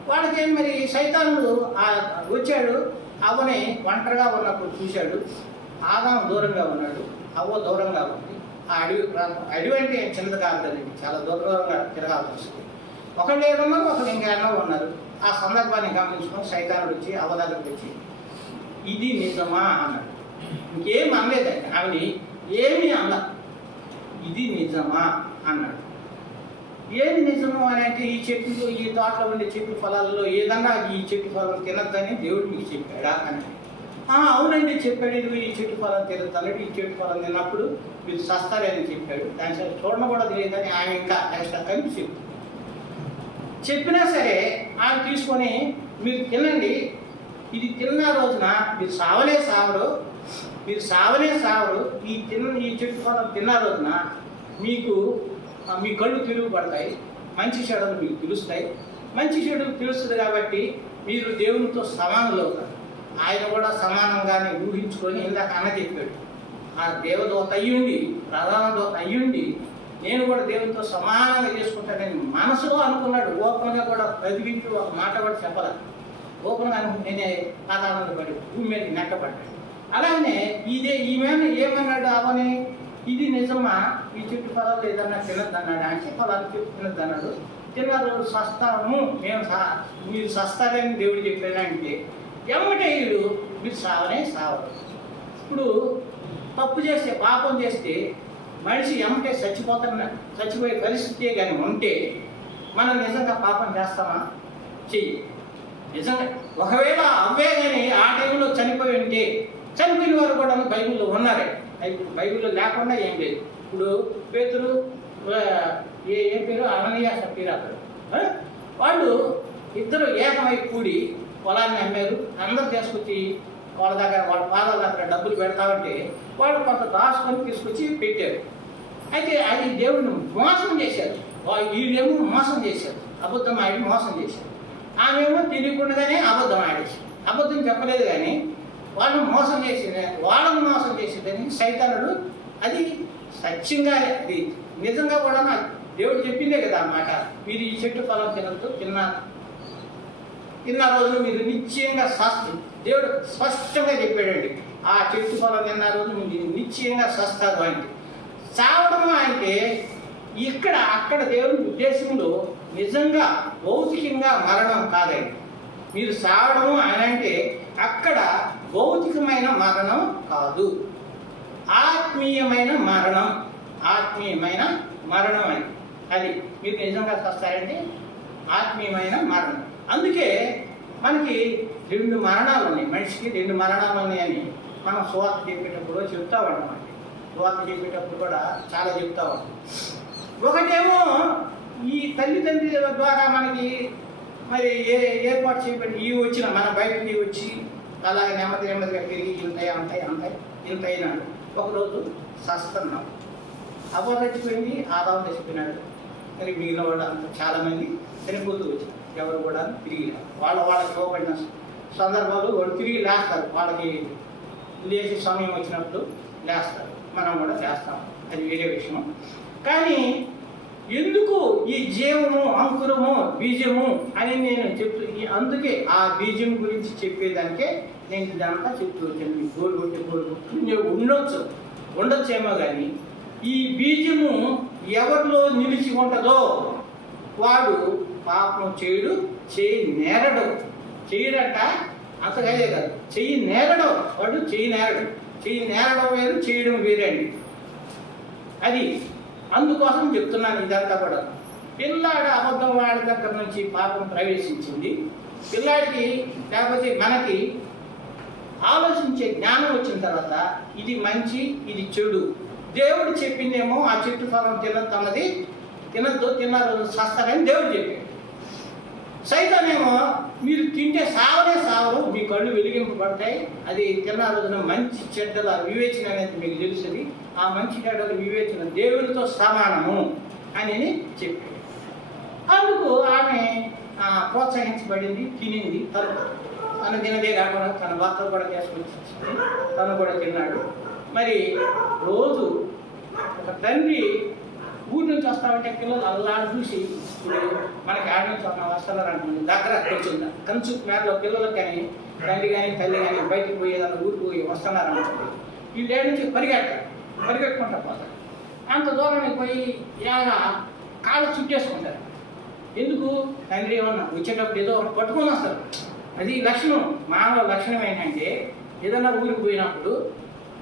వాళ్ళకేం మరి సైతానుడు వచ్చాడు. అవ్వని ఒంటరిగా ఉన్నప్పుడు చూశాడు. ఆదాము దూరంగా ఉన్నాడు, అవ్వ దూరంగా ఉంది. ఆ అడవి ప్రాంతం, అడవి అంటే చిన్నది కాదు కదండి, చాలా దూరంగా తిరగాల్సి వస్తుంది. ఒకళ్ళు ఏమన్నారు, ఒకరు ఇంకా ఎన్నో ఉన్నారు. ఆ సందర్భాన్ని గమనించుకొని సైతానుడు వచ్చి అవ్వ దగ్గరికి వచ్చి ఇది నిజమా అన్నాడు. ఇంకేం అనలేదండి, ఆవిడ ఏమీ అన్న, ఇది నిజమా అన్నాడు. ఏది నిజము అని అంటే ఈ చెట్లు, ఈ తోటలో ఉండే చెట్టు ఫలాల్లో ఏదన్నా ఈ చెట్టు ఫలం తినద్దని దేవుడు మీకు చెప్పాడా అని. అవునండి చెప్పాడు, ఇది ఈ చెట్టు ఫలం తినద్దు, ఈ చెట్టు ఫలం తిన్నప్పుడు మీరు సస్తారని చెప్పాడు. దాని సరే చూడడం కూడా తెలియదని ఆయన ఇంకా ఎక్స్ట్రా కలిపి చెప్పినా సరే ఆయన తీసుకొని మీరు తినండి, ఇది తిన్న రోజున మీరు సావనే సావరు, ఈ చెట్టు ఫలం తిన్న రోజున మీకు మీ కళ్ళు తిరుగుపడతాయి, మంచి చెడులు మీకు తెలుస్తాయి. మంచి చెడులు తెలుస్తుంది కాబట్టి మీరు దేవునితో సమానులు అవుతారు. ఆయన కూడా సమానంగానే ఊహించుకొని ఇందాక అన్న చెప్పాడు, ఆ దేవదూత అయ్యుండి, ప్రధాన దూత అయ్యుండి నేను కూడా దేవునితో సమానంగా చేసుకుంటానని మనసులో అనుకున్నాడు. ఓపెన్గా కూడా ప్రతిపించి ఒక మాట కూడా చెప్పలేదు. ఓపెన్గా అనుకుంటే నేనే పాతాళంలో పడి భూమి మీద నెట్టబడ్డాడు. అలాగనే ఈమె ఏమన్నాడు అవని, ఇది నిజమా, ఈ చెట్టు ఫలాలు ఏదన్నా తినద్దన్నాడు. అంటే ఫలాలు చెట్టు తినద్దన్నాడు. తిన్న రోజు సస్తాము, మీరు సస్తారని దేవుడు చెప్పాడంటే ఎమ్మటే వీడు మీరు సావరు. ఇప్పుడు తప్పు చేస్తే, పాపం చేస్తే మనిషి ఎమ్మటే చచ్చిపోయే పరిస్థితి కానీ ఉంటే మనం నిజంగా పాపం చేస్తామా? చెయ్యి. నిజంగా ఒకవేళ అవే కానీ ఆ టైంలో చనిపోయి ఉంటే, చనిపోయిన వారు కూడా బైబిల్లో ఉన్నారే. బైబిల్లో లేకుండా ఏం లేదు. ఇప్పుడు పేతురు ఏ పేరు, అననీయ సఫీరా వాళ్ళు ఇద్దరు ఏకమై కూడి పొలాన్ని అమ్మారు. అందరూ తీసుకొచ్చి వాళ్ళ పాదాల దగ్గర డబ్బులు పెడతామంటే వాళ్ళు కొంత దాచుకొని తీసుకొచ్చి పెట్టారు. అయితే అది దేవుడిని మోసం చేశారు. వీళ్ళేమో మోసం చేశారు, అబద్ధం ఆడి మోసం చేశారు. ఆమెమో తెలియకుండానే అబద్ధం ఆడేసి, అబద్ధం చెప్పలేదు కానీ వాళ్ళని మోసం చేసేదని సైతానుడు. అది సత్యంగా, అది నిజంగా కూడా దేవుడు చెప్పిందే కదా అన్నమాట. మీరు ఈ చెట్టు ఫలం తినద్దు, తిన్న రోజున మీరు నిశ్చయంగా దేవుడు స్పష్టంగా చెప్పాడండి. ఆ చెట్టు ఫలం తిన్న రోజు మీరు నిశ్చయంగా సస్తారు అంటే. చావడం అంటే అక్కడ దేవుని ఉద్దేశంలో నిజంగా భౌతికంగా మరణం కాదండి. మీరు సావడము అని అంటే అక్కడ భౌతికమైన మరణం కాదు, ఆత్మీయమైన మరణం అని. అది మీరు నిజంగా వస్తారంటే ఆత్మీయమైన మరణం. అందుకే మనకి 2 మరణాలు ఉన్నాయి, మనిషికి 2 మరణాలు ఉన్నాయని మనం సువార్త చెప్పేటప్పుడు చెప్తా ఉంటాం. సువార్త చెప్పేటప్పుడు కూడా చాలా చెప్తా ఉంటాం. ఒకటేమో ఈ తల్లిదండ్రుల ద్వారా మనకి మరి ఏర్పాటు చేయబడి వచ్చిన మన బయటకి వచ్చి అలాగే నెమ్మదిగా పెరిగి ఇంత అయినాడు. ఒకరోజు సస్తున్నాం, అవ్వ చచ్చిపోయింది, ఆదాము చచ్చిపోయినాడు. మరి మిగిలిన వాళ్ళు అంతా చాలామంది చనిపోతూ వచ్చారు. ఎవరు కూడా తిరిగి వాళ్ళకి ఇవ్వబడిన సందర్భాలు వాళ్ళు తిరిగి లేస్తారు. వాళ్ళకి లేచి సమయం వచ్చినప్పుడు లేస్తారు, మనం కూడా చేస్తాం, అది వేరే విషయం. కానీ ఎందుకు ఈ జీవము, అంకురము, బీజము అని నేను అందుకే ఆ బీజం గురించి చెప్పేదానికే నేను ఇదంతా చెప్తూ వచ్చాను. గోడు ఉండొచ్చేమో కానీ ఈ బీజము ఎవరిలో నిలిచి ఉంటుందో వాడు పాపం చేయడంట. అంతగా కాదు, వాడు నేరడం వేరు, చేయడం వేరండి. అది అందుకోసం చెప్తున్నాను. ఇదంతా కూడా పిల్లాడు అబద్ధం వాడి దగ్గర నుంచి పాపం ప్రవేశించింది. పిల్లాడికి లేకపోతే మనకి ఆలోచించే జ్ఞానం వచ్చిన తర్వాత ఇది మంచి, ఇది చెడు. దేవుడు చెప్పిందేమో ఆ చెట్టు ఫలం తినద్దు, తిన్నారు సస్తారని దేవుడు చెప్పాడు. సైతానేమో మీరు తింటే సావరు, మీ కళ్ళు వెలిగింపబడతాయి, అది తిన్న రోజున మంచి చెడ్డల వివేచన అనేది మీకు తెలుస్తుంది. ఆ మంచి చెడ్డల వివేచన దేవునితో సమానము అని చెప్పాడు. అందుకు ఆమె ప్రోత్సహించబడింది, తినింది. తను తినదే కాకుండా తన భర్త కూడా చేసుకుని తను కూడా తిన్నాడు. మరి రోజు ఒక తండ్రి ఊరి నుంచి వస్తామంటే పిల్లలు అల్లాడు చూసి, ఇప్పుడు మనకి ఆడి నుంచి వస్తున్నారు అనుకోండి, దగ్గర కొంచెం కంచు మేరలో పిల్లలకు కానీ తండ్రి కానీ తల్లి కానీ బయటకు పోయేదాన్ని ఊరికి పోయి వస్తున్నారు అనుకోండి, వీళ్ళు ఏడు నుంచి పరిగెట్టుకుంటా పోతారు. అంత దూరం పోయి ఇలాగా కాళ్ళు చుట్టేసుకుంటారు. ఎందుకు? తండ్రి ఏమన్నా వచ్చేటప్పుడు ఏదో ఒకటి పట్టుకొని వస్తారు. అది లక్షణం, మానవ లక్షణం ఏంటంటే ఏదన్నా ఊరికి పోయినప్పుడు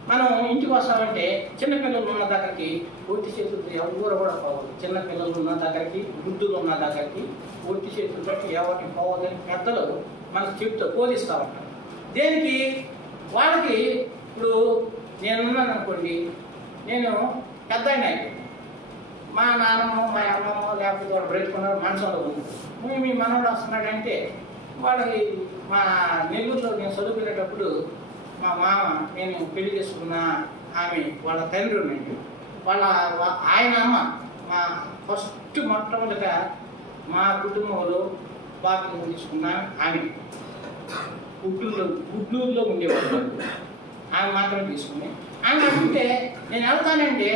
మనం ఇంటికి వస్తామంటే చిన్నపిల్లలు ఉన్న దగ్గరికి పూర్తి చేతులతో ఎవరు కూడా పోవాలి. చిన్నపిల్లలు ఉన్న దగ్గరికి, వృద్ధులు ఉన్న దగ్గరికి పూర్తి చేతులు బట్టి ఎవరికి పోవాలని పెద్దలు మనకు చెప్తూ బోధిస్తూ ఉంటారు. దేనికి? వాళ్ళకి ఇప్పుడు నేనున్నాను అనుకోండి, నేను పెద్ద మా నాన్నమ్మ మా అమ్మమ్మ లేకపోతే వాళ్ళు బ్రతుకున్నారు, మనసులో ఉంది, మీ మనవడు వస్తున్నాడంటే వాళ్ళకి మా నెల్లూరులో నేను చదువుకునేటప్పుడు మా మామ నేను పెళ్లి చేసుకున్న ఆమె వాళ్ళ తండ్రి ఉన్నాడు, ఆయన అమ్మ మా ఫస్ట్ మొట్టమొదట మా కుటుంబంలో బాగా తీసుకున్న ఆమె గుడ్లూరులో ఉండేవాళ్ళు. ఆమె మాత్రం తీసుకుని ఆమె అంటుంటే నేను వెళ్తానంటే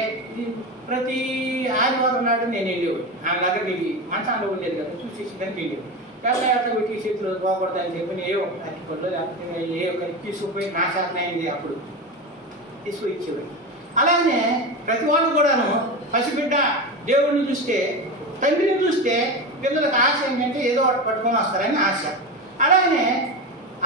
ప్రతి ఆదివారం నాడు నేను వెళ్ళేవాడు. ఆమె దగ్గరికి మంచాల్లో ఉండేది కదా, చూసేసి దానికి వెళ్ళేవాడు. పెద్ద పెట్టి చేతులు పోకూడదని చెప్పి ఏ ఒక అరటిపళ్ళు లేకపోతే ఏ ఒకటి తీసుకుపోయి నా శాతం అయింది అప్పుడు తీసుకు ఇచ్చేవాడు. అలాగే ప్రతి వాళ్ళు కూడాను పసిబిడ్డ దేవుడిని చూస్తే, తండ్రిని చూస్తే పిల్లలకు ఆశ ఏంటంటే ఏదో ఒకటి పట్టుకొని వస్తారని ఆశ. అలాగనే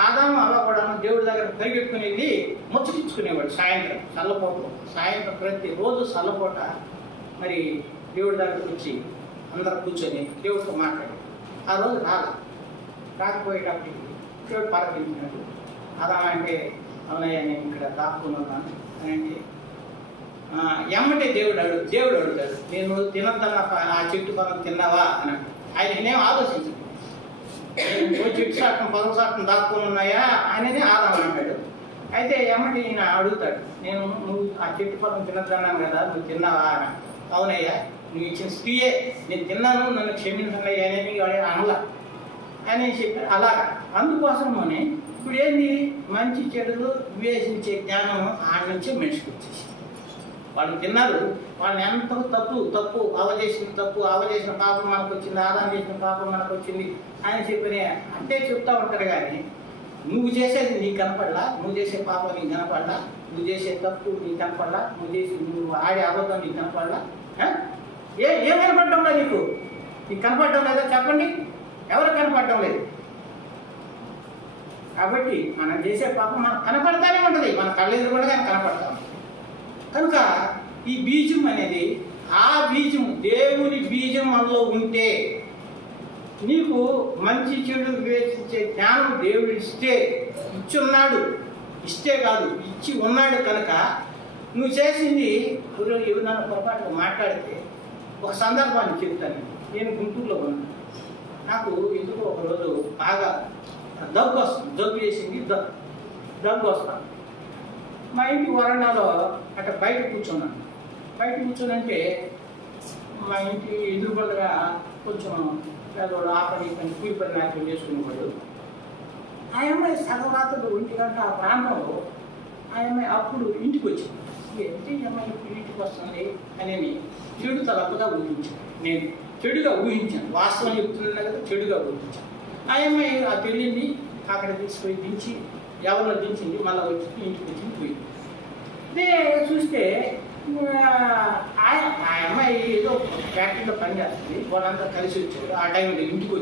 ఆదాము అలా కూడాను దేవుడి దగ్గర పరిగెట్టుకుని వెళ్ళి ముచ్చటించుకునేవాడు. సాయంత్రం చల్లపోటు, సాయంత్రం ప్రతిరోజు చల్లపోట మరి దేవుడి దగ్గరకు వచ్చి అందరూ కూర్చొని దేవుడితో మాట్లాడి ఆ రోజు రాకపోయేటప్పటికి దేవుడు పరపించినట్టు ఆదాము అంటే అవునయ్యా నేను ఇక్కడ దాక్కున్నాను అని అంటే ఎమ్మటే దేవుడు అడుగుతాడు, నేను తినద్దన్న ఆ చెట్టు పదం తిన్నావా అని. ఆయనకేం ఆలోచించదు, చెట్టు శాతం పదవ శాతం దాక్కుని ఉన్నాయా అనేది ఆదాము అంటాడు. అయితే ఎమ్మటి ఈయన అడుగుతాడు, నువ్వు ఆ చెట్టు పదం తినద్దన్నాను కదా, నువ్వు తిన్నావా అని. అవునయ్యా నువ్వు ఇచ్చిన స్త్రీయే, నేను తిన్నాను, నన్ను క్షమించండి అనేది అనలా అని చెప్పారు. అలాగా అందుకోసమని ఇప్పుడు ఏంది, మంచి చెడులు వివేచించే జ్ఞానం ఆడ నుంచే మనిషికి వచ్చేసి వాళ్ళు తిన్నారు. వాళ్ళని ఎంత తప్పు అవచేసిన పాపం మనకు వచ్చింది, ఆదాం చేసిన పాపం మనకు వచ్చింది అని చెప్పి అంటే చెప్తా ఉంటారు. కానీ నువ్వు చేసేది నీకు కనపడలా, నువ్వు చేసే పాపం నీకు కనపడలా, నువ్వు చేసే తప్పు నీకు కనపడలా, నువ్వు ఆడే అబద్ధం నీకు కనపడలా, ఏం కనపడటం లేదు నీకు కనపడటం లేదా చెప్పండి? ఎవరు కనపడటం లేదు. కాబట్టి మనం చేసే పాపం మనకు కనపడతానే ఉంటుంది, మన కళ్ళెదురు కూడా కానీ కనపడతా ఉంటుంది. కనుక ఈ బీజం అనేది ఆ బీజం దేవుని బీజం మనలో ఉంటే నీకు మంచి చెడు వివేచించే జ్ఞానం దేవుడు ఇస్తే కాదు ఇచ్చి ఉన్నాడు. కనుక నువ్వు చేసింది ఏదైనా పొరపాటుగా మాట్లాడితే ఒక సందర్భాన్ని చెప్తాను. నేను గుంటూరులో ఉన్నాను, నాకు ఎందుకో ఒకరోజు బాగా దగ్గు చేసింది, దగ్గు వస్తాను. మా ఇంటి వరండాలో అట్లా బయట కూర్చోనంటే మా ఇంటి ఎదురుబడిగా కొంచెం పేదవాడు కూలి పని నాయకులు చేసుకునేవాడు. ఆ అమ్మాయి సగరాత్రులు 1 గంట ఆ ప్రాంతంలో ఆ అమ్మాయి అప్పుడు ఇంటికి వచ్చింది. ఎంత ఈ అమ్మాయి ఇప్పుడు ఇంటికి వస్తుంది అనేది చెడు తలపుగా ఊహించాను. నేను చెడుగా ఊహించాను, వాస్తవం చెప్తున్నాను కదా, చెడుగా ఊహించాను. ఆ అమ్మాయి ఆ పెళ్ళింది, అక్కడ తీసుకుపోయి దించి ఎవరిలో దించింది, మళ్ళీ వచ్చి ఇంటికి వచ్చింది పోయింది. అదే చూస్తే ఆ అమ్మాయి ఏదో ఫ్యాక్టరీలో పని చేస్తుంది, వాళ్ళంతా కలిసి వచ్చారు. ఆ టైంలో ఇంటికి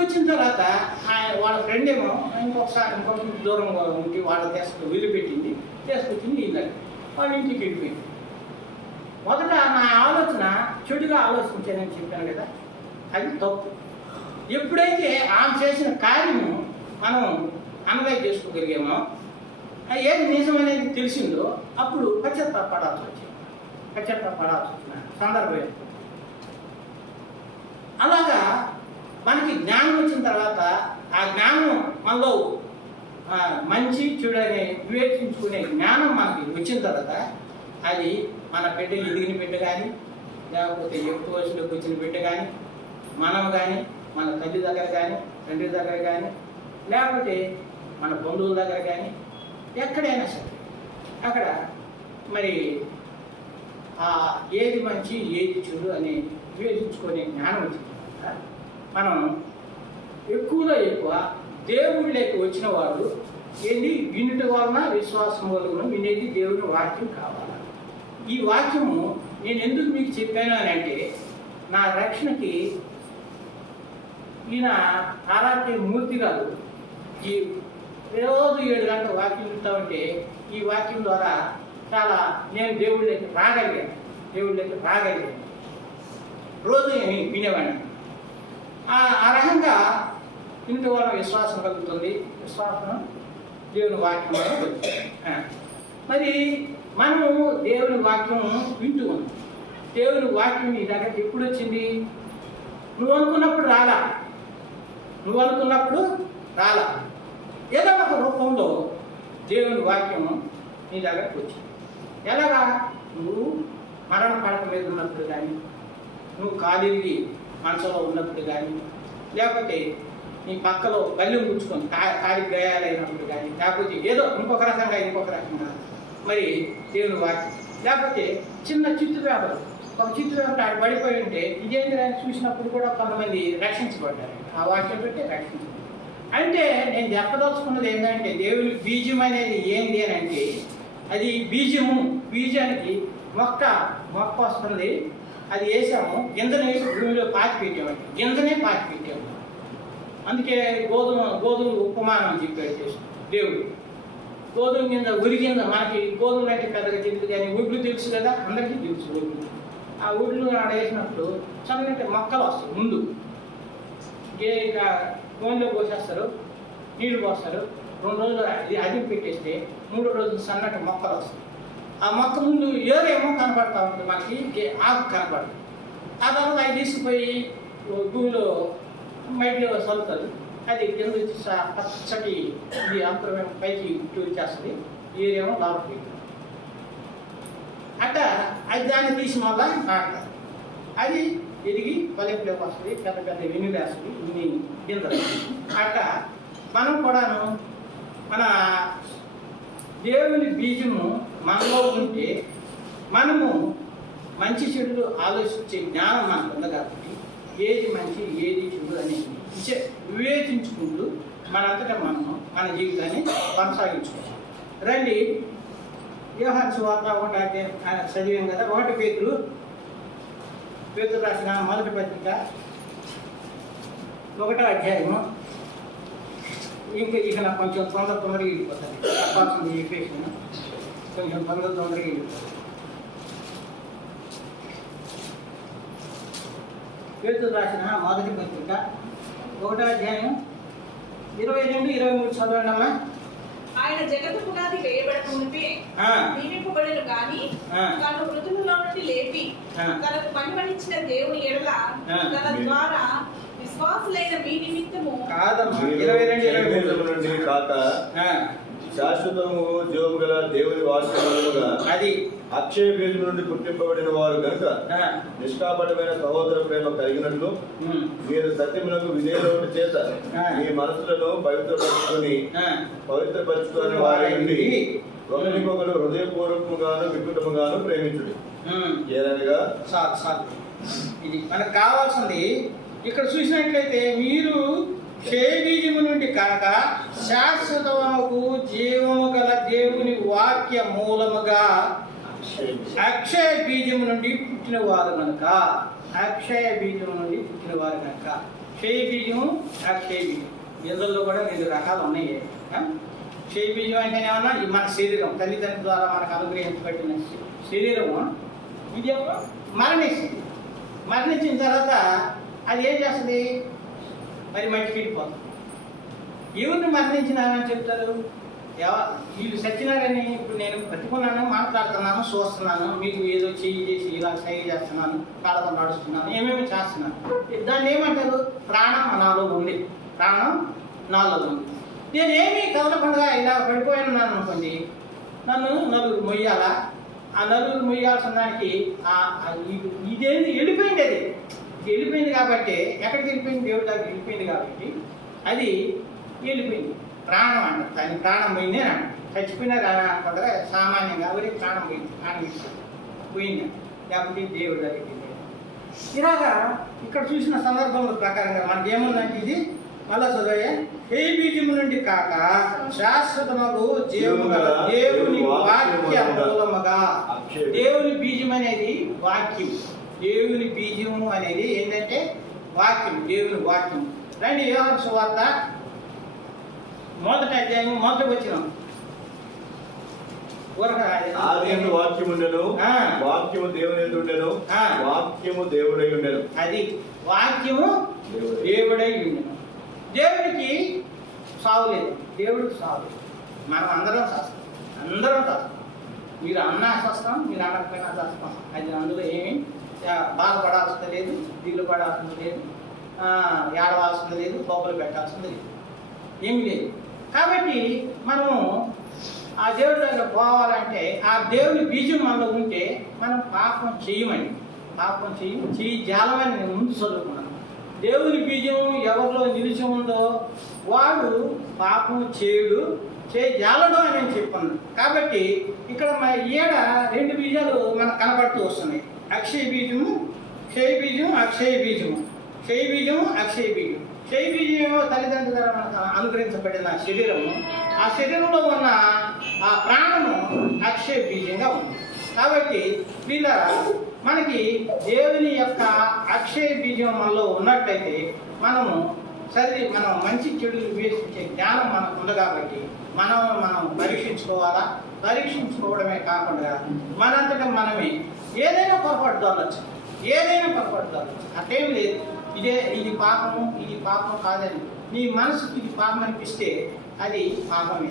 వచ్చిన తర్వాత వాళ్ళ ఫ్రెండ్ ఏమో ఇంకొక దూరంగా ఉండి వాళ్ళ వదిలిపెట్టింది, తీసుకొచ్చింది ఇద్దరు వాళ్ళ ఇంటికి వెళ్ళిపోయింది. మొదట నా ఆలోచన చెడుగా ఆలోచించానని చెప్పాను కదా, అది తప్పు. ఎప్పుడైతే ఆమె చేసిన కార్యము మనం అనలైజ్ చేసుకోగలిగామో, ఏది నిజం అనేది తెలిసిందో అప్పుడు పశ్చాత్తాపడాల్సి వచ్చిన సందర్భం. అలాగా మనకి జ్ఞానం వచ్చిన తర్వాత ఆ జ్ఞానం మనలో మంచి చెడు అనే వివేచించుకునే జ్ఞానం మనకి వచ్చిన తర్వాత అది మన బిడ్డ ఎదిగిన బిడ్డ కానీ, లేకపోతే ఎక్కువ వయసులోకి వచ్చిన బిడ్డ కానీ, మనం కానీ, మన తల్లి దగ్గర కానీ, తండ్రి దగ్గర కానీ, లేకపోతే మన బంధువుల దగ్గర కానీ ఎక్కడైనా సరే అక్కడ మరి ఏది మంచి ఏది చెడు అని వివేచించుకునే జ్ఞానం వచ్చింది. మనం ఎక్కువలో ఎక్కువ దేవుళ్ళకి వచ్చిన వాళ్ళు ఏంటి వినుట వలన విశ్వాసం వలన వినేది దేవుని వాక్యం కావాలి. ఈ వాక్యము నేను ఎందుకు మీకు చెప్పాను అని అంటే నా రక్షణకి ఈయన ఆరాధ్య మూర్తి గారు ఈ రోజు 7 గంటల వాక్యం వింటా ఉంటే ఈ వాక్యం ద్వారా చాలా నేను దేవుళ్ళకి రాగలిగాను రోజు వినేవాడిని. ఆ రకంగా ఇంటి వల్ల విశ్వాసం కలుగుతుంది. విశ్వాసం దేవుని వాక్యం వల్ల కలుగుతుంది. మరి మనము దేవుని వాక్యం వింటూ ఉన్నాం. దేవుని వాక్యం నీ దగ్గరికి ఎప్పుడు వచ్చింది? నువ్వు అనుకున్నప్పుడు రాలా. ఏదో ఒక రూపంలో దేవుని వాక్యం నీ దగ్గరికి వచ్చింది. ఎలాగా? నువ్వు మరణ పడక మీద ఉన్నప్పుడు కానీ, నువ్వు కాలిరిగి మనసులో ఉన్నప్పుడు కానీ, లేకపోతే నీ పక్కలో బల్లి ముచ్చుకొని కాలి గాయాలైనప్పుడు కానీ, లేకపోతే ఏదో ఇంకొక రకంగా మరి దేవుని వాక్యం, లేకపోతే చిన్న చిత్తు వ్యాపారం ఒక చిత్తు వ్యాపారం ఆడ పడిపోయి ఉంటే ఇదేంటి చూసినప్పుడు కూడా కొంతమంది రక్షించబడ్డారు. ఆ వాక్యం పెట్టి రక్షించబడ్డారు. అంటే నేను చెప్పదలుచుకున్నది ఏంటంటే దేవుని బీజం అనేది ఏంటి అని అంటే అది బీజానికి మొక్క వస్తుంది. అది వేసాము, గింజని భూమిలో పాతి పెట్టాము. అందుకే గోధుమ ఉపమానం చెప్పాడు దేవుడు. గోధుమ గింజ ఉరిగింజ, మనకి గోధుమలు అంటే పెద్దగా తెలియదు కానీ ఒడ్లు తెలుసు కదా, అందరికీ తెలుసు ఒడ్లు. ఆ ఒడ్లు ఆడ వేసినప్పుడు చల్లటి మొక్కలు వస్తాయి. ముందు ఇక ఫోన్లో పోసేస్తారు, నీళ్లు పోస్తారు. 2 రోజులు అది పెట్టేస్తే 3వ రోజు సన్నటి మొక్కలు వస్తాయి. ఆ మొక్క ముందు ఏరేమో కనపడతా ఉంటుంది, మనకి ఆకు కనపడదు. ఆ తర్వాత అవి తీసుకుపోయి భూమిలో మైట్లో చల్లుతుంది. అది కింద పచ్చటి ఇది అంతరం పైకి ఇటు వచ్చేస్తుంది, ఏరేమో లోపలికి. అట్లా అది దాన్ని తీసి మళ్ళా నాటుతారు. అది ఎదిగి పల్లెపులోకి వస్తుంది, పెద్ద వెన్నులు వేస్తుంది, ఇన్ని గింజలు. అట్లా మనం కూడాను మన దేవుని బీజము మనలో ఉంటే మనము మంచి చెడులు ఆలోచించే జ్ఞానం మనకు ఉంది కాబట్టి ఏది మంచి ఏది చెడు అని వివేచించుకుంటూ మనంతటా మనము మన జీవితాన్ని కొనసాగించుకోవాలి. రండి, యోహాను సువార్త 1 చదివాం కదా. 1 పేతురు రాసిన మొదటి పత్రిక 1వ అధ్యాయము. ఇక నాకు కొంచెం తొందరగా వెళ్ళిపోతుంది, చెప్పాల్సింది చెప్పేసిన కొంచెం తొందరగా వెళ్ళిపోతుంది. పేతురు రాసిన మొదటి పత్రిక 1వ అధ్యాయం 22, 23 చదవండి అమ్మా. ఆయన జగత్తు పునాది వేయబడక మునిపే నియమింపబడెను గాని తను మృతులలో నుండి లేపి తనకు పనిపనిచ్చిన దేవుని ఎడల తన ద్వారా విశ్వాసులైన మీ నిమిత్తము కాదమ్మా 22 నుండి కాక శాశ్వతము జీవము గల దేవుని వాక్యములుగా అది అక్షయ బీజం నుండి పుట్టింపబడిన వారు కనుక నిష్కాపటమైన సహోదర ప్రేమ కలిగినట్లు మీరు సత్యములకు విధేయుల చేత మీ మనసులను పవిత్రపరచుకొని వారి నుండి ఒకరికొకరు హృదయపూర్వకముగాను వికృతముగాను ప్రేమించుడు. ఏదనగా ఇది మనకు కావాల్సింది. ఇక్కడ చూసినట్లయితే మీరు క్షయబీజము నుండి కాక శాశ్వతముకు జీవము గల దేవుని వాక్య మూలముగా అక్షయ బీజము నుండి పుట్టిన వారు కనుక క్షయ బీజము అక్షయ బీజం గింజల్లో కూడా 2 రకాలు ఉన్నాయి. క్షయ బీజం అంటే ఏమన్నా మన శరీరం తల్లిదండ్రుల ద్వారా మనకు అనుగ్రహించబడిన శరీరము ఇది మరణిస్తుంది. మరణించిన తర్వాత అది ఏం చేస్తుంది? మరి మట్టి వెళ్ళిపోతుంది. ఎవరిని మరణించినారని చెప్తారు? వీళ్ళు సచ్చినారని ఇప్పుడు నేను బ్రతుకున్నాను, మాట్లాడుతున్నాను, చూస్తున్నాను, మీకు ఏదో చెయ్యి చేసి ఇలా సైగ చేస్తున్నాను, కాళ్ళతో నడుస్తున్నాను, ఏమేమి చేస్తున్నాను. దాన్ని ఏమంటారు? ప్రాణం నాలో ఉంది. నేనేమి కదలకుండా ఇలా పడిపోయినాను అనుకోండి, నన్ను నలుగురు మొయ్యాలా? ఆ నలుగురు మొయ్యాల్సిన దానికి ఇదేంటి వెళ్ళిపోయింది. అది వెళ్ళిపోయింది కాబట్టి ఎక్కడికి వెళ్ళిపోయింది? దేవుడి దగ్గరికి వెళ్ళిపోయింది కాబట్టి అది వెళ్ళిపోయింది. ప్రాణం అంట, దాని ప్రాణం పోయింది అని అంట. చచ్చిపోయిన కొందరు సామాన్యంగా ఎవరికి ప్రాణం పోయింది, ప్రాణం పోయింది, లేకపోతే దేవుడు జరిగింది. ఇలాగా ఇక్కడ చూసిన సందర్భంలో ప్రకారంగా మనకి ఏముందంటే ఇది మళ్ళా చదివే ఏ బీజము నుండి కాక శాశ్వతమగు జీవముగా దేవుని వాక్య మూలముగా. దేవుని బీజం అనేది వాక్యం. దేవుని బీజము అనేది ఏంటంటే వాక్యం, దేవుని వాక్యం. రండి యోహాను సువార్త 1వ అధ్యాయం 1వ వచనం. ఆదియందు వాక్యము ఉండెను, వాక్యము దేవుని యందు ఉండెను, వాక్యము దేవుడై ఉండెను. అది వాక్యము దేవుడై ఉండెను. దేవుడికి సావు లేదు, దేవుడికి సావు లేదు. మనం అందరం శాస్త్రం, అందరం శాస్త్రం. మీరు అన్నా శాస్త్రం, మీరు అనకపోయినా శాస్త్రం. అది అందులో ఏమి బాధపడాల్సింది లేదు, దిగులు పడాల్సింది లేదు, ఏడవాల్సింది లేదు, కోపలు పెట్టాల్సింది లేదు, ఏమి లేదు. కాబట్టి మనము ఆ దేవుడి దగ్గర పోవాలంటే ఆ దేవుని బీజం మనలో ఉంటే మనం పాపం చేయమని, పాపం చేయి జాలమని నేను ముందు చదువుకున్నాను. దేవుని బీజం ఎవరిలో నిలిచి ఉందో వాడు పాపం చేయడు, జాలడు అని నేను చెప్పాను. కాబట్టి ఇక్కడ మన ఈడ 2 బీజాలు మనకు కనపడుతూ వస్తున్నాయి. అక్షయ బీజము, క్షయ బీజము, అక్షయ బీజము. క్షయ బీజము, అక్షయ బీజం. క్షయ బీజం ఏమో తల్లిదండ్రుల ద్వారా మనకు అనుగ్రహించబడిన శరీరము. ఆ శరీరంలో ఉన్న ఆ ప్రాణము అక్షయ బీజంగా ఉంది. కాబట్టి వీళ్ళ మనకి దేవుని యొక్క అక్షయ బీజం మనలో ఉన్నట్టయితే మనం మంచి చెడులు వేసించే జ్ఞానం మనకు ఉంది. కాబట్టి మనం పరీక్షించుకోవాలా. పరీక్షించుకోవడమే కాకుండా మనంతటా మనమే ఏదైనా పొరపాటు దొరకచ్చు, అట్లేం లేదు. ఇది పాపము, ఇది పాపం కాదని నీ మనసుకి ఇది పాపం అనిపిస్తే అది పాపమే.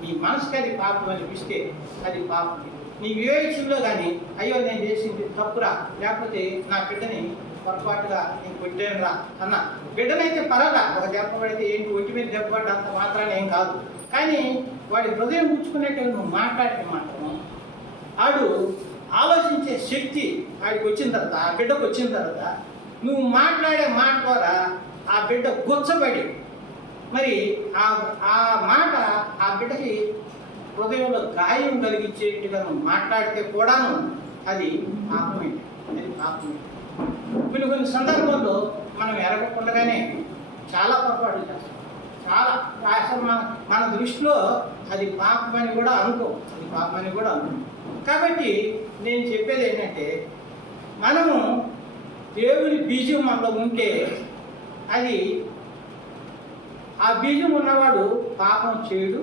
నీ మనసుకి అది పాపం అనిపిస్తే అది పాపమే. నీ వివేచనలో కానీ అయ్యో నేను చేసింది తప్పురా, లేకపోతే నా బిడ్డని పొరపాటుగా నేను కొట్టాను రా అన్న, బిడ్డనైతే పరగా ఒక దెబ్బ పడితే ఏంటి, ఒంటి మీద దెబ్బ పడ్డ అంత మాత్రాన ఏం కాదు. కానీ వాడి హృదయం పుచ్చుకునేట్టు నువ్వు మాట్లాడితే మాత్రం ఆడు ఆలోచించే శక్తి ఆడికి వచ్చిన తర్వాత, ఆ బిడ్డకు వచ్చిన తర్వాత నువ్వు మాట్లాడే మాట ద్వారా ఆ బిడ్డ గుచ్చబడి మరి ఆ మాట ఆ బిడ్డకి హృదయంలో గాయం కలిగించేట్టుగా నువ్వు మాట్లాడితే కూడాను అది పాపమే. కొన్ని సందర్భాల్లో మనం ఎరగకుండానే చాలా పొరపాట్లు చేస్తాం. చాలా అసలు మన దృష్టిలో అది పాపమని కూడా అనుకో. కాబట్టి నేను చెప్పేది ఏంటంటే మనము దేవుని బీజం మనలో ఉంటే అది ఆ బీజం ఉన్నవాడు పాపం చేయడు,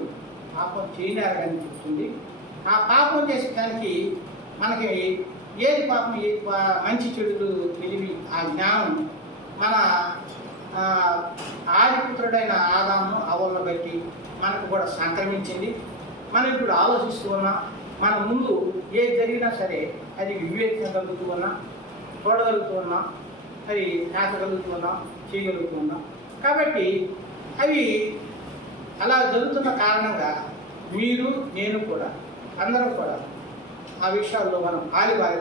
పాపం చేయలేరని చెప్తుంది. ఆ పాపం చేసేదానికి మనకి ఏది పాపం, ఏది మంచి చెడులు తెలివి ఆ జ్ఞానం మన ఆదిపుత్రుడైన ఆదాము హవ్వలను బట్టి మనకు కూడా సంక్రమించింది. మనం ఇప్పుడు ఆలోచిస్తూ ఉన్నాం. మన ముందు ఏది జరిగినా సరే అది వివేచించగలుగుతూ ఉన్నాం, చూడగలుగుతూ ఉన్నాం, అది నాటగలుగుతూ ఉన్నాం, చేయగలుగుతూ ఉన్నాం. కాబట్టి అవి అలా జరుగుతున్న కారణంగా మీరు, నేను కూడా, అందరం కూడా ఆ విషయాల్లో మనం ఆలిబారి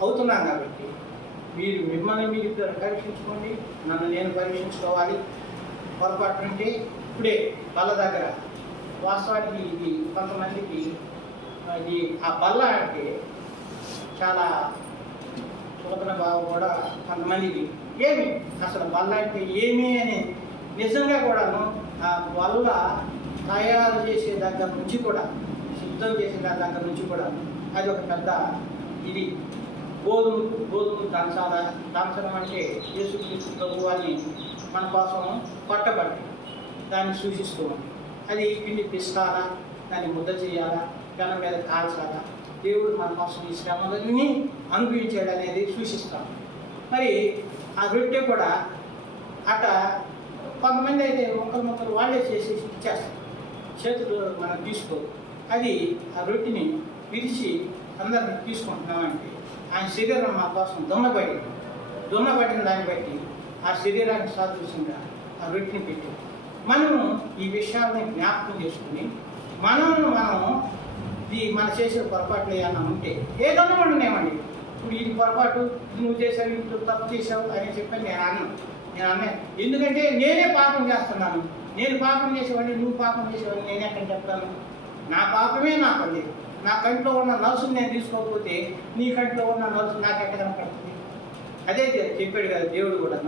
అవుతున్నాం. కాబట్టి మీరు మిమ్మల్ని మీరు పరీక్షించుకోండి, నన్ను నేను పరీక్షించుకోవాలి. పొరపాటు నుండి ఇప్పుడే బల్ల దగ్గర వాస్తవానికి ఇది కొంతమందికి ఇది ఆ బల్ల అంటే చాలా చులకన భావం కూడా కొంతమందికి. ఏమి అసలు బల్ల అంటే ఏమి అని నిజంగా కూడాను ఆ బల్ల తయారు చేసే దగ్గర నుంచి కూడా, సిద్ధం చేసే దగ్గర నుంచి కూడా అది ఒక పెద్ద ఇది గోధుమ దంచడం అంటే యేసుక్రీస్తు ప్రభువాన్ని మన కోసం కొట్టబట్టి దాన్ని సూచిస్తూ ఉంది. అది పిండి పిస్తారా, దాన్ని ముద్ద చేయాలా, పెనం మీద కాల్చాలా, దేవుడు మన కోసం ఈ శ్రమలన్నీ అనుభవించాడు అనేది సూచిస్తాం. మరి ఆ రొట్టె కూడా అట కొంతమంది అయితే మొక్కలు వాళ్ళే చేసి ఇచ్చేస్తారు, చేతులు మనం తీసుకోరు. అది ఆ రొట్టెని విరిచి అందరిని తీసుకుంటున్నామంటే ఆయన శరీరం మా కోసం దున్నబడిన దాన్ని బట్టి ఆ శరీరానికి సాదృశ్యంగా ఆ రొట్టెని పెట్టి మనము ఈ విషయాలని జ్ఞాపకం చేసుకుని మనం మన చేసే పొరపాట్లు ఏమన్నా ఉంటే ఏదన్నా ఉండనేమండి. ఇప్పుడు ఇది పొరపాటు, నువ్వు చేసావు, ఇంట్లో తప్పు చేసావు అని చెప్పి నేను అన్నాను. ఎందుకంటే నేనే పాపం చేస్తున్నాను. నేను పాపం చేసేవాడిని, నువ్వు పాపం చేసేవాడిని నేను ఎక్కడ చెప్తాను? నా పాపమే నాకు ఉంది. నా కంట్లో ఉన్న నలుసుని నేను తీసుకోకపోతే నీ కంట్లో ఉన్న నలుసు నాకు ఎక్కడ కనపడుతుంది? అదే చెప్పాడు కదా దేవుడు కూడా.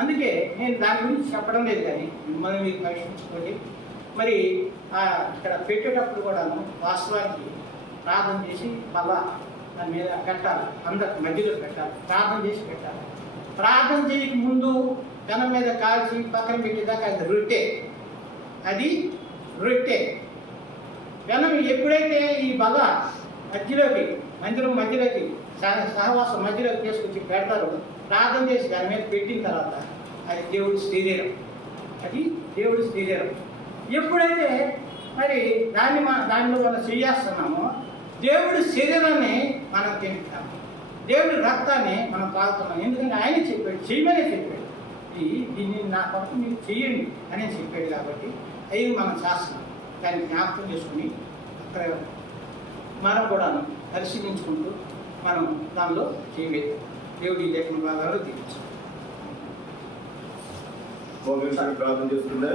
అందుకే నేను దాని గురించి చెప్పడం లేదు, కానీ మిమ్మల్ని మీరు పరీక్షించుకోండి. మరి ఇక్కడ పెట్టేటప్పుడు కూడాను వాస్తవానికి ప్రార్థన చేసి మళ్ళా దాని మీద పెట్టాలి, అందరికి మధ్యలో పెట్టాలి, ప్రార్థన చేసి పెట్టాలి. ప్రార్థన చేయక ముందు జనం మీద కాల్చి పక్కన పెట్టేదాకా అది రొట్టె, అది రొట్టె. జనం ఎప్పుడైతే ఈ బల మధ్యలోకి, మందిరం మధ్యలోకి, సహవాసం మధ్యలోకి తీసుకొచ్చి పెడతారో, ప్రార్థన చేసి దాని మీద పెట్టిన తర్వాత అది దేవుడి శరీరం, అది దేవుడి శరీరం. ఎప్పుడైతే మరి దానిలో మనం చేస్తున్నామో దేవుడి శరీరాన్ని మనం తింటాము, దేవుడి రక్తాన్ని మనం తాగుతున్నాం. ఎందుకంటే ఆయన చెప్పాడు, చేయమనే చెప్పాడు, దీన్ని నా కొరకు మీరు చెయ్యండి అని చెప్పాడు. కాబట్టి అవి మనం చేస్తున్నాం. దాన్ని జ్ఞాపకం చేసుకుని అక్కడ మనం కూడా పరిశీలించుకుంటూ మనం దానిలో చేయలేదు. దేవుడి లేఖన భాగాలు తీర్చాం. ప్రార్థన చేస్తుండే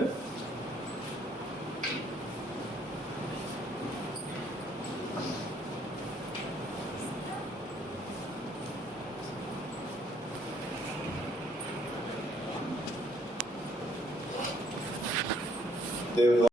దేవుడు